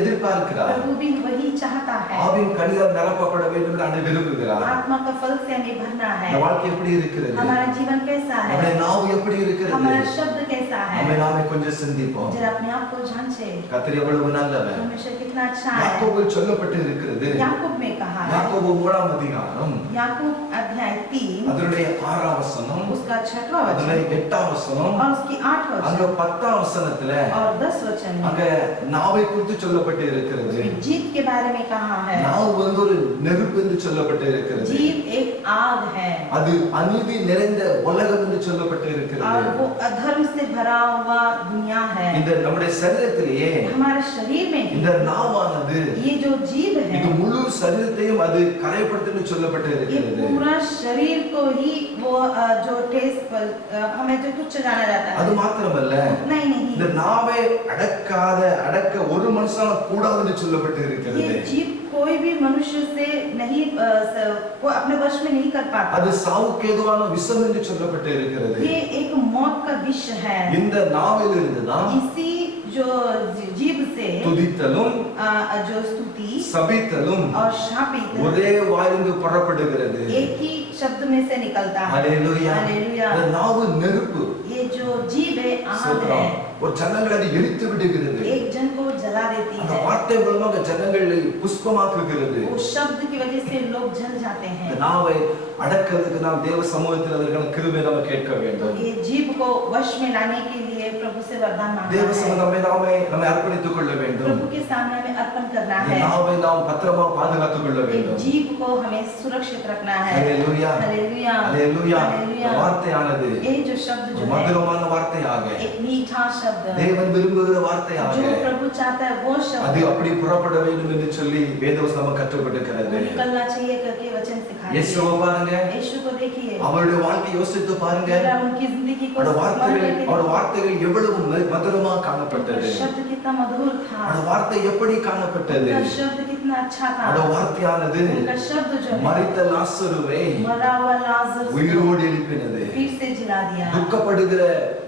எதிர்பார்க்கிறார். प्रभु भी वही चाहता है। ஆவின் கனியால் நிரப்பப்பட வேண்டும் என்று அதை விரும்புகிறார். आत्मा का फल से हमें भरना है। இந்த வாழ்க்கை எப்படி இருக்கிறது, हमारा जीवन कैसा है, நம்முடைய நாவு எப்படி இருக்கிறது, हमारा शब्द कैसा है, நம்மை நாமே கொஞ்சம் சிந்திப்போம். जरा अपने आप को जांचे। கர்த்தர் எவ்வளவு நல்லவர். परमेश्वर कितना अच्छा है। யாக்கோபில் சொல்லப்பட்டு இருக்கிறது. याकूब में कहा है, யாக்கோபு 3ஆம் அதிகாரம் याकूब अध्याय 3 அதனுடைய 6ஆம் வசனம், उसका 6वां அதனுடைய वचन 8ஆம் வசனம், और उसकी 8वां அங்க वचन 10ஆம் வசனத்துல और 10 वचन அங்க में நாவை குறித்து சொல்லப்பட்டு இருக்கிறது. जीभ के बारे में कहा है। நாவு வந்து ஒரு நெருப்பு என்று சொல்லப்பட்டு இருக்கிறது. जीभ एक आग है அது அநீதி நிறைந்த உலகம் என்று சொல்லப்பட்டு और இருக்கிறது. वो अधर्म से भरा हुआ दुनिया है। இந்த நம்முடைய சரீரத்திலேயே हमारे शरीर में இந்த நாவானது ये जो जीभ है, இது முழு சரீரத்தையும் அது கரைப்படுத்துன்னு சொல்லப்பட்டு ये இருக்கிறது. पूरा शरीर को ही वो जो टेस्ट हमें जो तुच्छ जाना जाता அது है, மாத்திரமல்ல, उतना ही இந்த नहीं, நாவை அடக்க ஒரு மனுஷனால கூடாதுன்னு சொல்லப்பட்டு இருக்கிறது. ये जीभ कोई भी मनुष्य से नहीं को अपने वश में नहीं कर पाता। அது சாவுக்கு ஏதுவான விஷம் என்று சொல்லப்பட்டு இருக்கிறது. ये एक मौत का विष है। இந்த நாவிலிருந்து தான் इसी जो जीभ से துதித்தலும் जो स्तुति சபித்தலும் और शापित ஒரே வாயிலிருந்து புறப்படுகிறது. एक ही शब्द में से निकलता है। ஹalleluya. हालेलुया। இந்த நாவு நெருப்பு. ये जो जीभ है आग சோத்ரம். है, ஒரு ஜனங்களை அது எரித்து விடுகிறது. एक जन को जला देती அந்த है। வார்த்தை மூலமாக ஜனங்களை புஷ்பமாக்குகிறது. वो शब्द की वजह से लोग जल जाते இந்த हैं। நாவை அடக்கிறதுக்கு நாம் தேவ சமூகத்தில் அதற்கான கிருபை நம்ம கேட்க तो வேண்டும். ये जीभ को वश में लाने के लिए प्रभु से वरदान தேவ मांगना है। சமூகம் நம்மை அர்ப்பணித்துக் கொள்ள வேண்டும். प्रभु के सामने हमें अर्पण करना இந்த है। நாவை நாம் பத்திரமா பாதுகாத்துக் கொள்ள एक வேண்டும். जीभ को हमें सुरक्षित रखना है। ஹalleluya, हालेलुया, ஹalleluya. हालेलुया। இந்த வார்த்தையானது ये जो शब्द जो है, மதுரமான வார்த்தையாக, एक मीठा शब्द தேவன் விரும்புகிற வார்த்தையாக, जो प्रभु चाहता है वो அது शब्द அப்படி புறப்பட வேண்டும் என்று சொல்லி வேதவசனம் நமக்கு கற்றுக்கொண்டிருக்கிறது. निकलना चाहिए करके वचन सिखाया। இயேசுவை பாருங்க, यीशु को देखिए, அவருடைய வாழ்க்கை யோசித்து பாருங்க. जरा उनकी जिंदगी को அவருடைய स्मरण வார்த்தைகள் करके எவ்வளவு மதுரமா காணப்பட்டது. देखो, शब्द कितना मधुर था, அவருடைய வார்த்தை எப்படி காணப்பட்டது. उनका शब्द कितना अच्छा था। அவருடைய வார்த்தையானது उनका शब्द जो है மரித்த லாசருவை मरा हुआ लाजर को உயிரோடு எழுப்பினது. फिर से जिला दिया। துக்கப்படுகிற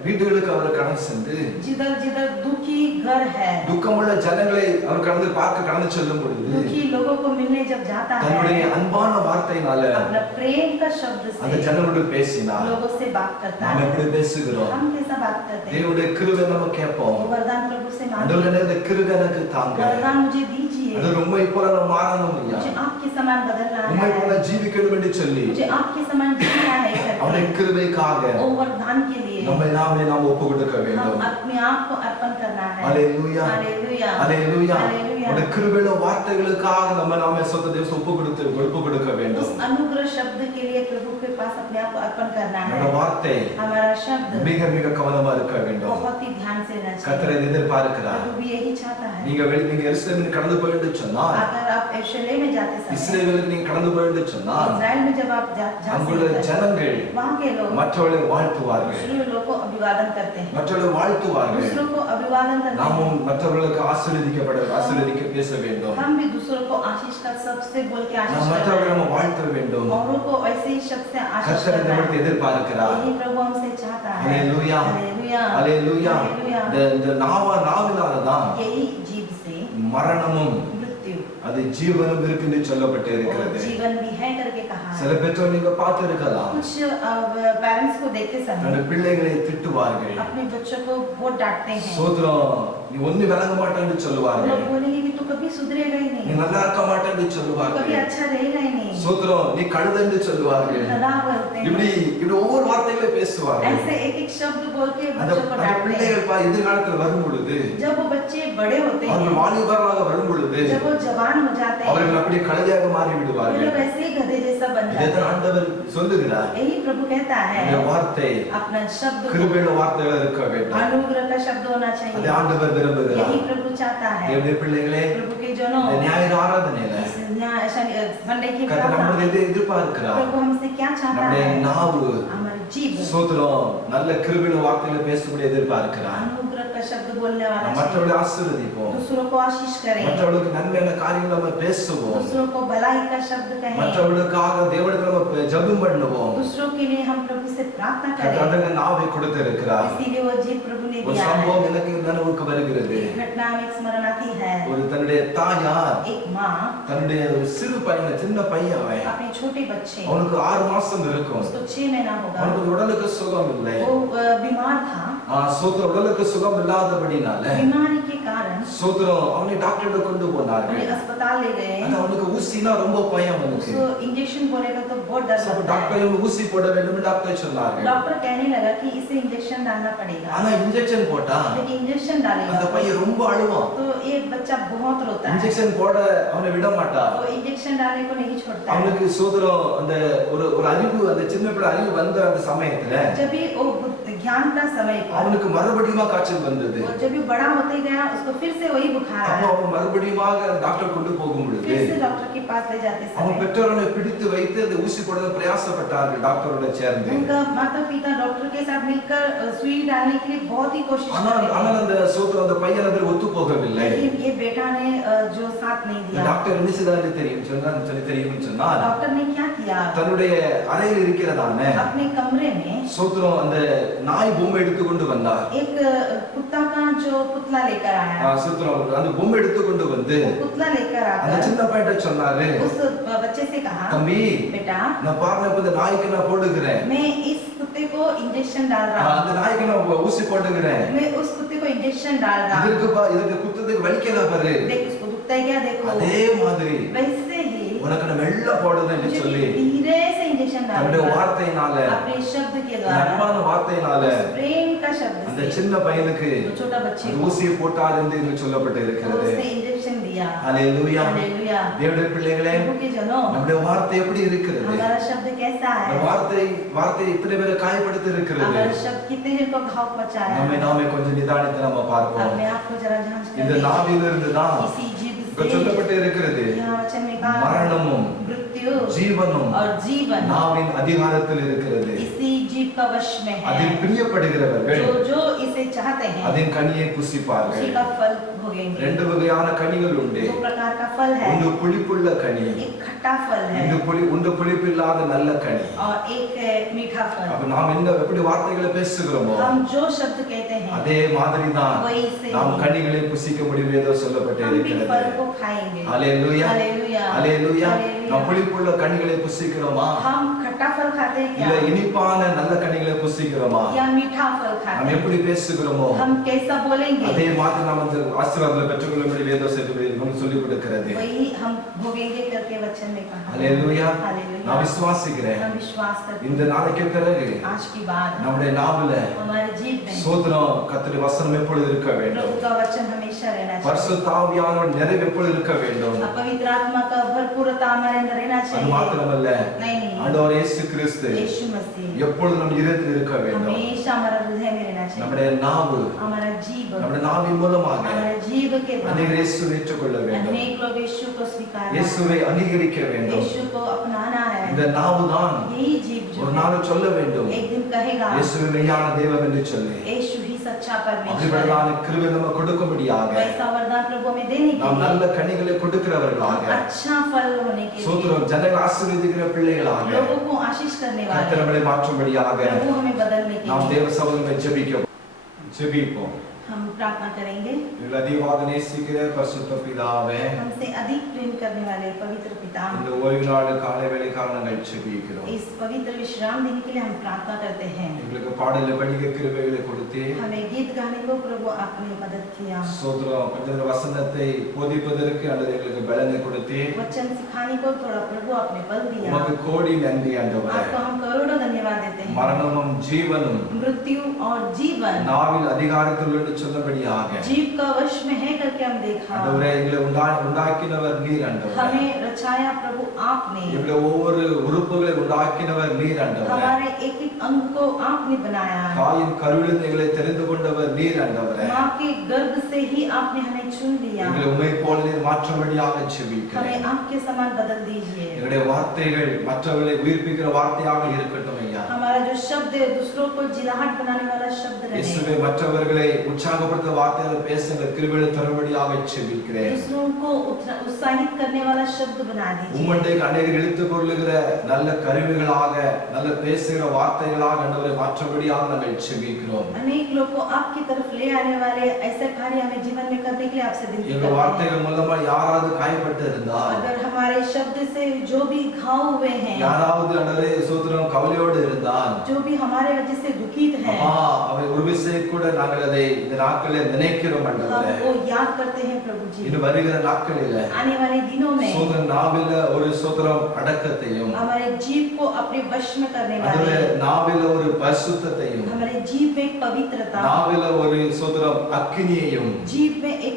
வீடுகளுக்கு அவர் கடந்து சென்று जिधर जिधर दुखी घर है, துக்கமுள்ள ஜனங்களை அவர் கடந்து செல்லும் பொழுது दुखी लोगों को मिलने जब जाता தன்னுடைய है, அன்பான வார்த்தையினால अपना प्रेम का शब्द அந்த से ஜனங்களோடு பேசினார். लोगों से बात करता நாம் है। எப்படி பேசுகிறோம்? हम कैसा बात करते हैं? தேவனுடைய கிருபை நம்ம கேட்போம். वो वरदान प्रभु से मांगे, ஆண்டவரே, இந்த கிருபை எனக்கு தாங்க. वरदान मुझे दीजिए। कीजिए। அது உம்மை போல நான் மாறணும் ஐயா. मुझे आपके समान बदलना உம்மை है, போல ஜீவிக்கணும் என்று சொல்லி मुझे आपके समान जीना है அவருடைய करके கிருபைக்காக वो वरदान के लिए நம்மை நாம் ஒப்பு கொடுக்க हम வேண்டும். अपने आप को अर्पण करना है। ஹalleluya हालेलुया ஹalleluya. हालेलुया। உம்முடைய கிருபையுள்ள வார்த்தைகளுக்காக நாமே சொந்த தேவ ஒப்பு கொடுக்க उस வேண்டும். अनुग्रह शब्द के लिए प्रभु के पास अपने आप को अर्पण करना நம்முடைய है। வார்த்தை हमारा शब्द மிக மிக கவனமா இருக்க வேண்டும். बहुत ही ध्यान से रहना கர்த்தர் चाहिए। எதிர்பார்க்கிறார். प्रभु भी यही चाहता है। நீங்க எருசலேமில் கடந்து போயிட்டு சொன்னால், अगर आप यरूशलेम में जाते समय இஸ்ரவேலுக்கு நீங்க கடந்து போயிட்டு சொன்னால், इस्राएल में जब आप जाते அங்குள்ள ஜனங்கள் वहाँ के लोग மற்றவர்களை வாழ்த்துவார்கள், दूसरे लोगों को अभिवादन करते हैं, மற்றவர்களை வாழ்த்துவார்கள். दूसरों को अभिवादन करते நாமும் हैं। மற்றவர்களுக்கு ஆசீர்வதிக்க பேச வேண்டும். हम भी दूसरों को आशीष का सबसे बोल के आशीष நாம் करते மற்றவர்களை हैं, நம்ம வாழ்த்த வேண்டும். औरों को ऐसे ही शब्द से आशीष கர்த்தர் இந்த करना விடத்தை है। எதிர்பார்க்கிறார். यही प्रभु हमसे चाहता है। ஹalleluya हालेलुया ஹalleluya. हालेलुया। இந்த நாவினால தான் यही जीव से மரணமும் मृत्यु அது ஜீவனும் இருக்கு என்று சொல்லப்பட்டு और இருக்கிறது. जीवन भी है करके कहा சில है। பெற்றோர் நீங்க பார்த்து இருக்கலாம், कुछ पेरेंट्स को देखते தன்னுடைய समय பிள்ளைகளை திட்டுவார்கள். अपने बच्चों को बहुत डांटते हैं। சோத்ரம் நீ ஒண்ணு விளங்க மாட்டேன்னு वो சொல்லுவார்கள். लोग बोलेंगे कि तू कभी सुधरेगा ही நீ नहीं, நல்லா இருக்க மாட்டேன்னு तू कभी சொல்லுவார்கள். अच्छा रहेगा ही नहीं, சோத்ரம் நீ கழுதன்னு சொல்லுவார்கள். सदा बोलते இப்படி हैं। இப்படி ஒவ்வொரு வார்த்தைகளை பேசுவார்கள். ऐसे एक एक शब्द बोल के அந்த बच्चों को அந்த डांटते हैं। பிள்ளைகள் எதிர்காலத்தில் வரும் பொழுது, जब वो बच्चे बड़े होते அவர்கள் हैं, வாலிபராக வரும் பொழுது, जब वो जवान हो जाते हैं, அவர்கள் அப்படியே கழுதையாக மாறி वो விடுவார்கள். लोग ऐसे ही गधे जैसा बन जाते இதைத்தான் हैं। ஆண்டவர் சொல்லுகிறார். यही प्रभु कहता இந்த है, வார்த்தை अपना शब्द को கிருபையுள்ள வார்த்தைகள் இருக்க வேண்டும். अनुग्रह का शब्द होना அதை चाहिए। ஆண்டவர் விரும்புகிறார். यही प्रभु चाहता है। தேவனுடைய பிள்ளைகளே, प्रभु के जनों, இந்த ஞாயிறு ஆராதனையில संडे की கர்த்தர் प्रार्थना, நம்முடைய எதிர்பார்க்கிறார். प्रभु हमसे क्या चाहता நம்முடைய है? நாவு हमारे जीव சோத்திரம் நல்ல கிருபையுள்ள வார்த்தைகளை பேசக்கூடிய எதிர்பார்க்கிறார். अनुग्रह का शब्द बोलने वाला நாம் चाहिए। மற்றவர்களை ஆசீர்வதிப்போம், दूसरों को आशीष करें, மற்றவர்களுக்கு நன்மையான காரியங்களை நம்ம பேசுவோம், दूसरों को भलाई का शब्द कहें, மற்றவர்களுக்காக தேவனிடத்தில் நம்ம ஜெபம் பண்ணுவோம். दूसरों के लिए हम प्रभु से प्रार्थना கர்த்தர் करें। அதற்கு நாவை கொடுத்திருக்கிறார். इसीलिए वो जीव प्रभु ने ஒரு दिया है। சம்பவம் எனக்கு நினைவுக்கு வருகிறது. एक घटना में स्मरण आती है। ஒரு தன்னுடைய தாயார் एक माँ தன்னுடைய ஒரு சிறு பையனை, சின்ன பையன் அவன், अपने छोटे बच्चे, அவனுக்கு 6 மாசம் இருக்கும். उसको 6 महीना होगा, அவனுக்கு உடலுக்கு சுகம் இல்லை. वो बीमार था। சோத்திரம் உடலுக்கு சுகம் இல்லாதபடினால बीमारी के कारण சோத்திரம் அவனை டாக்டர்கிட்ட கொண்டு போனார்கள். उन्हें अस्पताल ले गए। அது அவனுக்கு ஊசினா ரொம்ப பயம் அவனுக்கு. उसको इंजेक्शन बोलेगा तो बहुत डर लगता டாக்டர் है। இவனுக்கு ஊசி போட வேண்டும் டாக்டர் சொன்னார்கள். डॉक्टर कहने लगा कि इसे इंजेक्शन डालना पड़ेगा, ஆனா இன்ஜெக்ஷன் போட்டா लेकिन इंजेक्शन அந்த डालेगा பையன் ரொம்ப அழுவான். तो ये बच्चा बहुत रोता है। இன்ஜெக்ஷன் போட அவனை விட மாட்டான். वो इंजेक्शन डालने को नहीं छोड़ता है। அவனுக்கு சோத்திரம் அந்த ஒரு அறிவு, அந்த சின்ன பிள்ளை அறிவு வந்த அந்த சமயத்துல जब भी वो ज्ञान का समय पर, அவனுக்கு மறுபடியும் காய்ச்சல் வந்தது. वो जब भी बड़ा होते गया उसको फिर से वही बुखार அப்போ आया। அவன் மறுபடியும் டாக்டர் கொண்டு போகும் பொழுது फिर से डॉक्टर के पास ले जाते அவன் समय பெற்றோரை பிடித்து வைத்து அந்த ஊசி போட பிரயாசப்பட்டார்கள் டாக்டரோட சேர்ந்து. उनका माता पिता डॉक्टर के साथ मिलकर सुई डालने के लिए बहुत ही कोशिश ஆனால் करे, அந்த சோத்திரம் அந்த பையன் அதில் ஒத்து போகவில்லை. लेकिन ये बेटा ने जो साथ नहीं இந்த दिया। டாக்டர் என்ன செய்தாரு தெரியும் சொன்னால், डॉक्टर ने क्या किया, தன்னுடைய அறையில் இருக்கிறதான अपने कमरे में சோத்திரம் அந்த நாய் பொம்மை எடுத்து கொண்டு வந்தார். एक कुत्ता का जो पुतला लेकर आया, சோத்திரம் அந்த பொம்மை எடுத்து கொண்டு வந்து वो पुतला लेकर அந்த आकर சின்ன பையன் சொன்னாரு, उस बच्चे से कहा, தம்பி बेटा நான் பாருங்க இப்ப இந்த நாய்க்கு நான் போடுகிறேன், मैं इस कुत्ते को इंजेक्शन डाल रहा हूँ, அந்த நாய்க்கு நான் ஊசி போடுகிறேன், मैं उस कुत्ते को इंजेक्शन डाल रहा हूँ, இதற்கு குத்தத்துக்கு வலிக்கல பாரு. देख उसको दुखता है क्या, देखो அதே மாதிரி वैसे ही உனக்கு நான் மெல்ல போடுறேன்னு मुझे சொல்லி धीरे से इंजेक्शन தன்னுடைய डालूंगा, வார்த்தையினால, अपने शब्द के द्वारा, அன்பான வார்த்தையினால प्रेम का शब्द அந்த से சின்ன பையனுக்கு वो छोटा बच्चे அந்த को ஊசியை போட்டார் என்று சொல்லப்பட்டு वो இருக்கிறது. उसने इंजेक्शन दिया। ஹalleluya. हालेलुया। தேவனுடைய பிள்ளைகளே, प्रभु के जनों, நம்முடைய வார்த்தை எப்படி இருக்கிறது? हमारा शब्द कैसा இந்த है, வார்த்தை இத்தனை பேரை காயப்படுத்தி இருக்கிறது. हमारा शब्द कितने जन को घाव पहुंचाया நம்மை है। நாமே கொஞ்சம் நிதானித்து நம்ம பார்ப்போம். अपने आप को जरा जांच இந்த करें। நாவிலிருந்து தான் इसी जीव இங்க से சொல்லப்பட்டு இருக்கிறது. यहाँ वचन में कहा மரணமும் मृत्यु ஜீவனும் और जीवन நாவின் அதிகாரத்தில் இருக்கிறது. इसी जीव का वश में है। அதில் பிரியப்படுகிறவர்கள் जो इसे चाहते हैं அதன் கனியை புசிப்பார்கள். उसी का फल भोगेंगे। 2 வகையான கனிகள் உண்டு. 2 प्रकार का फल है, ஒன்று புளிப்புள்ள கனி, एक खट्टा फल है ஒன்று புளிப்பில்லாத நல்ல கனி. और एक है मीठा फल। அப்ப நாம் எப்படி வார்த்தைகளை பேசுகிறோமோ हम जो शब्द कहते हैं அதே மாதிரி தான் वही से நாம் கனிகளை புசிக்க முடியும் ஏதோ சொல்லப்பட்டு हम भी இருக்கிறது. फल को खाएंगे। ஹalleluya हालेलुया ஹalleluya. हालेलुया। நாம் புளிப்புள்ள கனிகளை புசிக்கிறோமா हम खट्टा फल खाते हैं இல்ல क्या இனிப்பான நல்ல கனிகளை புசிக்கிறோமா या मीठा फल खाते நாம் हैं எப்படி பேசுகிறோமோ हम कैसा बोलेंगे அதே மாதிரி நாம் அந்த ஆசீர்வாதங்களை பெற்றுக்கொள்ளும்படி வேதவசனத்திலே நமக்கு சொல்லிக் கொடுக்கிறது वही हम भोगेंगे करके वचन में कहा ஹalleluya हालेलुया நான் விசுவாசிக்கிறேன் हम विश्वास करते இந்த நாளைக்கு பிறகு हैं आज की बात நம்முடைய நாவுல हमारे जीव में சோதனம் கர்த்தருடைய வசனம் எப்பொழுது இருக்க வேண்டும் प्रभु का वचन हमेशा रहना चाहिए பரிசுத்த ஆவியானவர் நிறைவு எப்பொழுது இருக்க வேண்டும் और पवित्र आत्मा का भरपूरता हमारे अंदर रहना அது चाहिए மாத்திரமல்ல नहीं ஆண்டவர் இயேசு கிறிஸ்து यीशु मसीह எப்பொழுது நம் இதயத்தில் இருக்க வேண்டும் हमेशा हमारा हृदय में रहना चाहिए நம்முடைய நாவு हमारा जीव நம்முடைய நாவின் மூலமாக हमारे जीव के அநேகர் द्वारा இயேசுவை ஏற்றுக்கொள்ள வேண்டும் अनेक लोग यीशु को स्वीकार இயேசுவை அங்கீகரிக்க வேண்டும் यीशु को अपनाना है இந்த நாவு தான் यही जीव जो ஒரு நாள் சொல்ல வேண்டும் एक दिन कहेगा இயேசுவே மெய்யான தெய்வம் என்று சொல்லி यीशु ही सच्चा परमेश्वर है அப்படிப்பட்டதான கிருபை நமக்கு கொடுக்கும்படியாக वैसा वरदान प्रभु में देने के நாம் लिए நல்ல கனிகளை கொடுக்கிறவர்களாக अच्छा फल होने के लिए சோத்திரம் ஜனங்கள் ஆசீர்வதிக்கிற பிள்ளைகளாக लोगों को आशीष करने वाले கர்த்தர் நம்மளை மாற்றும்படியாக प्रभु हमें बदलने के நாம் लिए தேவ சமூகத்தில் ஜெபிப்போம் हम प्रार्थना करेंगे எங்களை அதிகமாக நேசிக்கிற பரிசுத்த பிதாவே हमसे अधिक प्रेम करने वाले पवित्र पिता இந்த ஓய்வு நாள் காலை வேளைக்காக நாங்கள் ஜெபிக்கிறோம் इस पवित्र विश्राम दिन के लिए हम प्रार्थना करते हैं எங்களுக்கு பாடல படிக்க கிருபைகளை கொடுத்து हमें गीत गाने को प्रभु आपने मदद किया சோத்திரம் கொஞ்சம் வசனத்தை போதிப்பதற்கு அல்லது எங்களுக்கு பலனை கொடுத்து वचन सिखाने को थोड़ा प्रभु आपने बल दिया உமக்கு கோடி நன்றி ஆண்டவரே आपको हम करोड़ों धन्यवाद देते हैं மரணமும் ஜீவனும் मृत्यु और जीवन நாவில் அதிகாரத்தில் என்று சொன்னபடியாக जीव का वश में है करके हम देखा ஆண்டவரே எங்களை உண்டாக்கினவர் நீர் ஆண்டவரே हमें रचाया प्रभु आपने எங்களை ஒவ்வொரு உறுப்புகளை உண்டாக்கினவர் நீர் ஆண்டவரே हमारे एक एक अंग को आपने बनाया है தாயின் கருவிலிருந்து எங்களை தெரிந்து கொண்டவர் நீர் ஆண்டவரே माँ के गर्भ से ही आपने हमें चुन लिया எங்களை உம்மை போல நீர் மாற்றும்படியாக ஜெபிக்கிறேன் हमें आपके समान बदल दीजिए எங்களுடைய வார்த்தைகள் மற்றவர்களை உயிர்ப்பிக்கிற வார்த்தையாக இருக்கட்டும் ஐயா हमारा जो शब्द है दूसरों को जिलाहट बनाने वाला शब्द रहे இயேசுவே மற்றவர்களை உற்சாகப்படுத்த வார்த்தைகளை பேசுங்க கிருபையை தரும்படியாக ஜெபிக்கிறேன் दूसरों को उत्साहित करने वाला शब्द बना दीजिए உம்முடைய அநேகர் இழுத்துக் கொள்ளுகிற நல்ல கருவிகளாக நல்ல பேசுகிற வார்த்தைகளாக ஆண்டவரை மாற்றபடியாக நாங்கள் ஜெபிக்கிறோம் अनेक लोग को आपकी तरफ ले आने वाले ऐसे कार्य हमें जीवन में करने के लिए आपसे विनती எங்க करते हैं வார்த்தைகள் மூலமா யாராவது காயப்பட்டு இருந்தால் अगर हमारे शब्द से जो भी घाव हुए हैं யாராவது ஆண்டவரே சோத்திரம் கவலையோடு இருந்தால் जो भी हमारे वजह से दुखित है அம்மா அவை ஒரு விஷயம் கூட நாங்கள் அதை இந்த நாட்களில் நினைக்கிறோம் हम ஆண்டவரே वो याद करते हैं प्रभु जी இன்னும் வருகிற நாட்களில் आने वाले दिनों में சோதர நாவில ஒரு சோத்திரம் அடக்கத்தையும் हमारे जीव को अपने वश में करने அதுல वाले நாவில ஒரு பரிசுத்தத்தையும் हमारे जीव में एक पवित्रता நாவில ஒரு சோத்திரம் அக்கினியையும் जीव में एक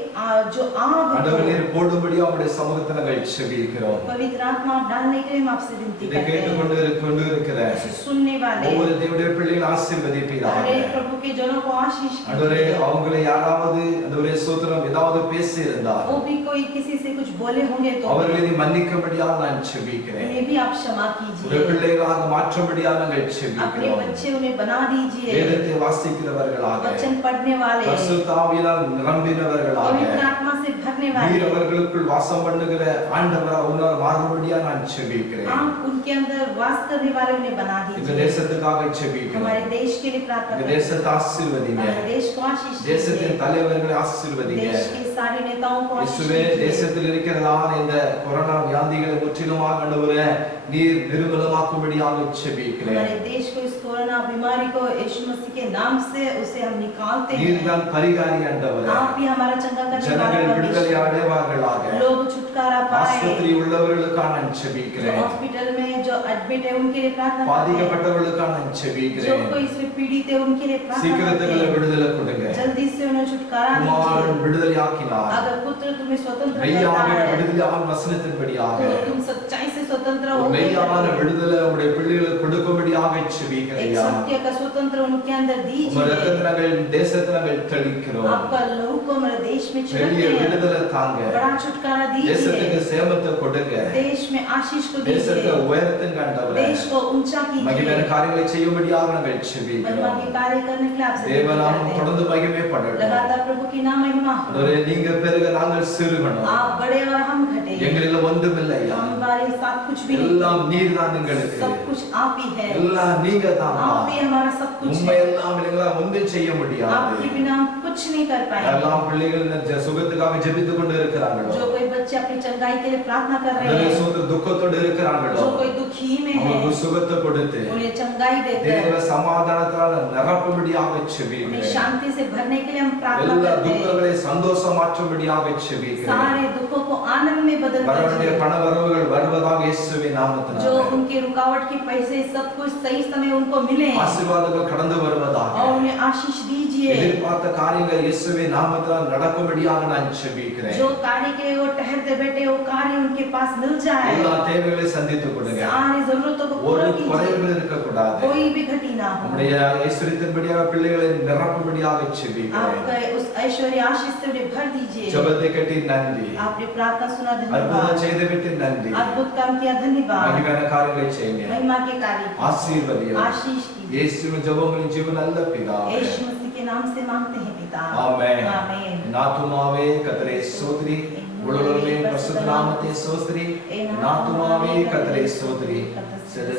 जो आग ஆண்டவரே हो, போடும்படி அவருடைய சமூகத்தில் நாங்கள் ஜெபிக்கிறோம் पवित्र आत्मा डालने के लिए हम आपसे विनती இதை करते हैं கொண்டு இருக்கிற इसे सुनने वाले ஒவ்வொரு தேவனுடைய பிள்ளைகள் ஆசீர்வதிப்பீராக हरे प्रभु के जनों को आशीष ஆண்டவரே कीजिए அவங்களை யாராவது ஆண்டவரே சோத்திரம் ஏதாவது பேசி இருந்தால் वो भी कोई किसी से कुछ बोले होंगे तो அவர்களை நீ மன்னிக்கும்படியாக நான் ஜெபிக்கிறேன் उन्हें भी आप क्षमा ஒரு कीजिए பிள்ளைகளாக மாற்றும்படியாக நாங்கள் अपने ஜெபிக்கிறோம் बच्चे उन्हें बना दीजिए வேதத்தை வாசிக்கிறவர்களாக वचन पढ़ने वाले பரிசுத்த ஆவியினால் நிரம்பினவர்களாக पवित्र आत्मा से भरने நீர் वाले அவர்களுக்குள் வாசம் பண்ணுகிற ஆண்டவரா உன்னால் மாறும்படியாக நான் ஜெபிக்கிறேன் आप उनके अंदर वास करने वाले उन्हें बना இந்த दीजिए தேசத்துக்காக ஜெபிக்கிறோம் हमारे देश के लिए प्रार्थना இந்த करते हैं தேசத்தை ஆசீர்வதிங்க हमारे देश को आशीष தேசத்தின் दीजिए தலைவர்களை ஆசீர்வதிங்க देश के सारे नेताओं को आशीष இயேசுவே दीजिए தேசத்தில் இருக்கிறதான இந்த கொரோனா வியாதிகளை முற்றிலுமாக ஆண்டவரே நீர் நிர்மூலமாக்கும்படியாக ஜெபிக்கிறேன் हमारे देश को इस कोरोना बीमारी को यीशु मसीह के नाम से उसे हम निकालते நீர் हैं தான் பரிகாரி ஆண்டவரே आप ही हमारा चंगा करने ஜனங்கள் वाला விடுதலை परमेश्वर அடைவார்களாக लोग छुटकारा पाए ஆஸ்பத்திரி உள்ளவர்களுக்காக நான் जो ஜெபிக்கிறேன் हॉस्पिटल में जो एडमिट है उनके लिए प्रार्थना करते हैं பாதிக்கப்பட்டவர்களுக்காக நான் जो ஜெபிக்கிறேன் कोई इससे पीड़ित है उनके लिए प्रार्थना करते சீக்கிரத்துல हैं விடுதலை கொடுங்க जल्दी से उन्हें छुटकारा குமாரன் दीजिए விடுதலை ஆக்கினார் अगर पुत्र तुम्हें स्वतंत्र करता மெய்யாகவே है விடுதலையான வசனத்தின்படியாக तो तुम सच्चाई से स्वतंत्र ஒரு हो மெய்யான விடுதலை உடைய பிள்ளைகளுக்கு கொடுக்கும்படியாக एक ஜெபிக்கிறேன் सत्य का स्वतंत्र उनके अंदर உமது दीजिए ரத்தத்தை நாங்கள் தேசத்துல நாங்கள் தெளிக்கிறோம் आपका लहू को हमारे देश में பெரிய छिड़कते हैं விடுதலை தாங்க बड़ा छुटकारा தேசத்துக்கு दीजिए சேமத்தை கொடுங்க देश में आशीष को தேசத்தை दीजिए உயரத்தின் கண்டவரே देश को ऊंचा மகிமையான कीजिए காரியங்களை செய்யும்படியாக நாங்கள் महिमा ஜெபிக்கிறோம் के कार्य करने के लिए आपसे विनती தேவநாமம் करते हैं தொடர்ந்து மகிமைப்படட்டும் लगातार प्रभु की नाम महिमा हो ஆண்டவரே, நீங்க பெருக நாங்கள் சிறுகணும் आप बड़े और हम घटे எங்களில் ஒன்றுமில்லையா हमारे साथ कुछ भी नहीं எல்லாம் நீர் தான் எங்களுக்கு सब कुछ आप ही है எல்லாம் நீங்க தான் आप ही हमारा सब कुछ உண்மை है எல்லாம் எங்களால் ஒன்றும் செய்ய முடியாது आपके बिना हम कुछ नहीं कर पाएंगे எல்லாம் பிள்ளைகள் சுகத்துக்காக ஜெபித்துக் கொண்டு இருக்கிறாங்களோ जो कोई बच्चे अपनी चंगाई के लिए प्रार्थना कर रहे நிறைய हैं। சோதர துக்கத்தோடு இருக்கிறாங்களோ जो कोई दुखी में है அவங்களுக்கு சுகத்தை கொடுத்து उन्हें चंगाई देकर தேவ சமாதானத்தால் நிரப்பும்படியாக उन्हें செபிக்கிறேன். शांति से भरने के लिए हम प्रार्थना எல்லா करते हैं। துக்கங்களை சந்தோஷமாற்றும்படியாக செபிக்கிறேன். सारे दुखों को आनंद में बदल வரவேண்டிய दीजिए। பண வரவுகள் வருவதாக இயேசுவின் जो நாமத்தினாலே उनके रुकावट के पैसे सब कुछ सही समय उनको मिले ஆசீர்வாதங்கள் கடந்து வருவதாக और उन्हें आशीष दीजिए। எதிர்பார்த்த காரியங்கள் இயேசுவின் நாமத்தினால் நடக்கும்படியாக நான் செபிக்கிறேன். जो कार्य के वो ठहरते बैठे वो कार्य उनके पास मिल जाए। எல்லா தேவைகளை சந்தித்து கொடுங்க. सारी जरूरतों को ஒரு पूरा कीजिए। குறைவுகள் இருக்க கூடாது. कोई भी घटी ना हो। நம்முடைய ஐஸ்வரியத்தின்படியாக பிள்ளைகளை நிரப்பும்படியாக செபிக்கிறேன். आपका उस ऐश्वर्य आशीष से उन्हें भर दीजिए। ஜெபத்தை கேட்டு நன்றி. आपने प्रार्थना सुना அற்புதம் धन्यवाद। செய்துவிட்டு நன்றி. अद्भुत काम किया धन्यवाद। மகிமையான காரியங்களை செய்யுங்க. महिमा के कार्य ஆசீர்வதியும். आशीष कीजिए। இயேசுவின் ஜெபங்களின் ஜீவன் நல்ல பிதாவே. यीशु मसीह के नाम से मांगते हैं पिता। ஆமென். आमीन। என் ஆத்துமாவே கர்த்தரை ஸ்தோத்திரி. முழுவதுமே பரிசுத்த நாமத்தை ஸ்தோத்திரி. என் ஆத்துமாவே கர்த்தரை ஸ்தோத்திரி.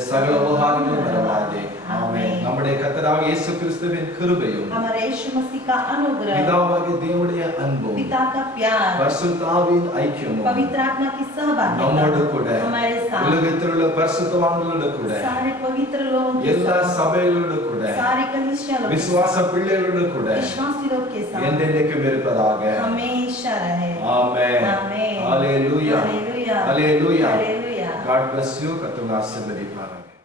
சகல உபகாரங்களும் மறவாதே. ஆமென். நம்முடைய கர்த்தராகிய இயேசு கிறிஸ்துவின் கிருபையும் हमारे यीशु मसीह का अनुग्रह, பிதாவாகிய தேவனுடைய அன்பும் पिता का प्यार, பரிசுத்த ஆவியின் ஐக்கியமும் पवित्र आत्मा की நம்மோடு सहभागिता கூட हमारे साथ, உலகத்தில் உள்ள பரிசுத்தவான்களோடு கூட सारे पवित्र लोगों के எல்லா साथ, சபைகளோடு கூட सारे कलीसिया लोग, விசுவாச பிள்ளைகளோடு கூட विश्वासी लोग के साथ என்றென்றைக்கும் இருப்பதாக. हमेशा रहे। ஆமென். आमीन। Hallelujah. Hallelujah. Hallelujah. Hallelujah. God bless you. கர்த்தர் உங்களை ஆசீர்வதிப்பார்.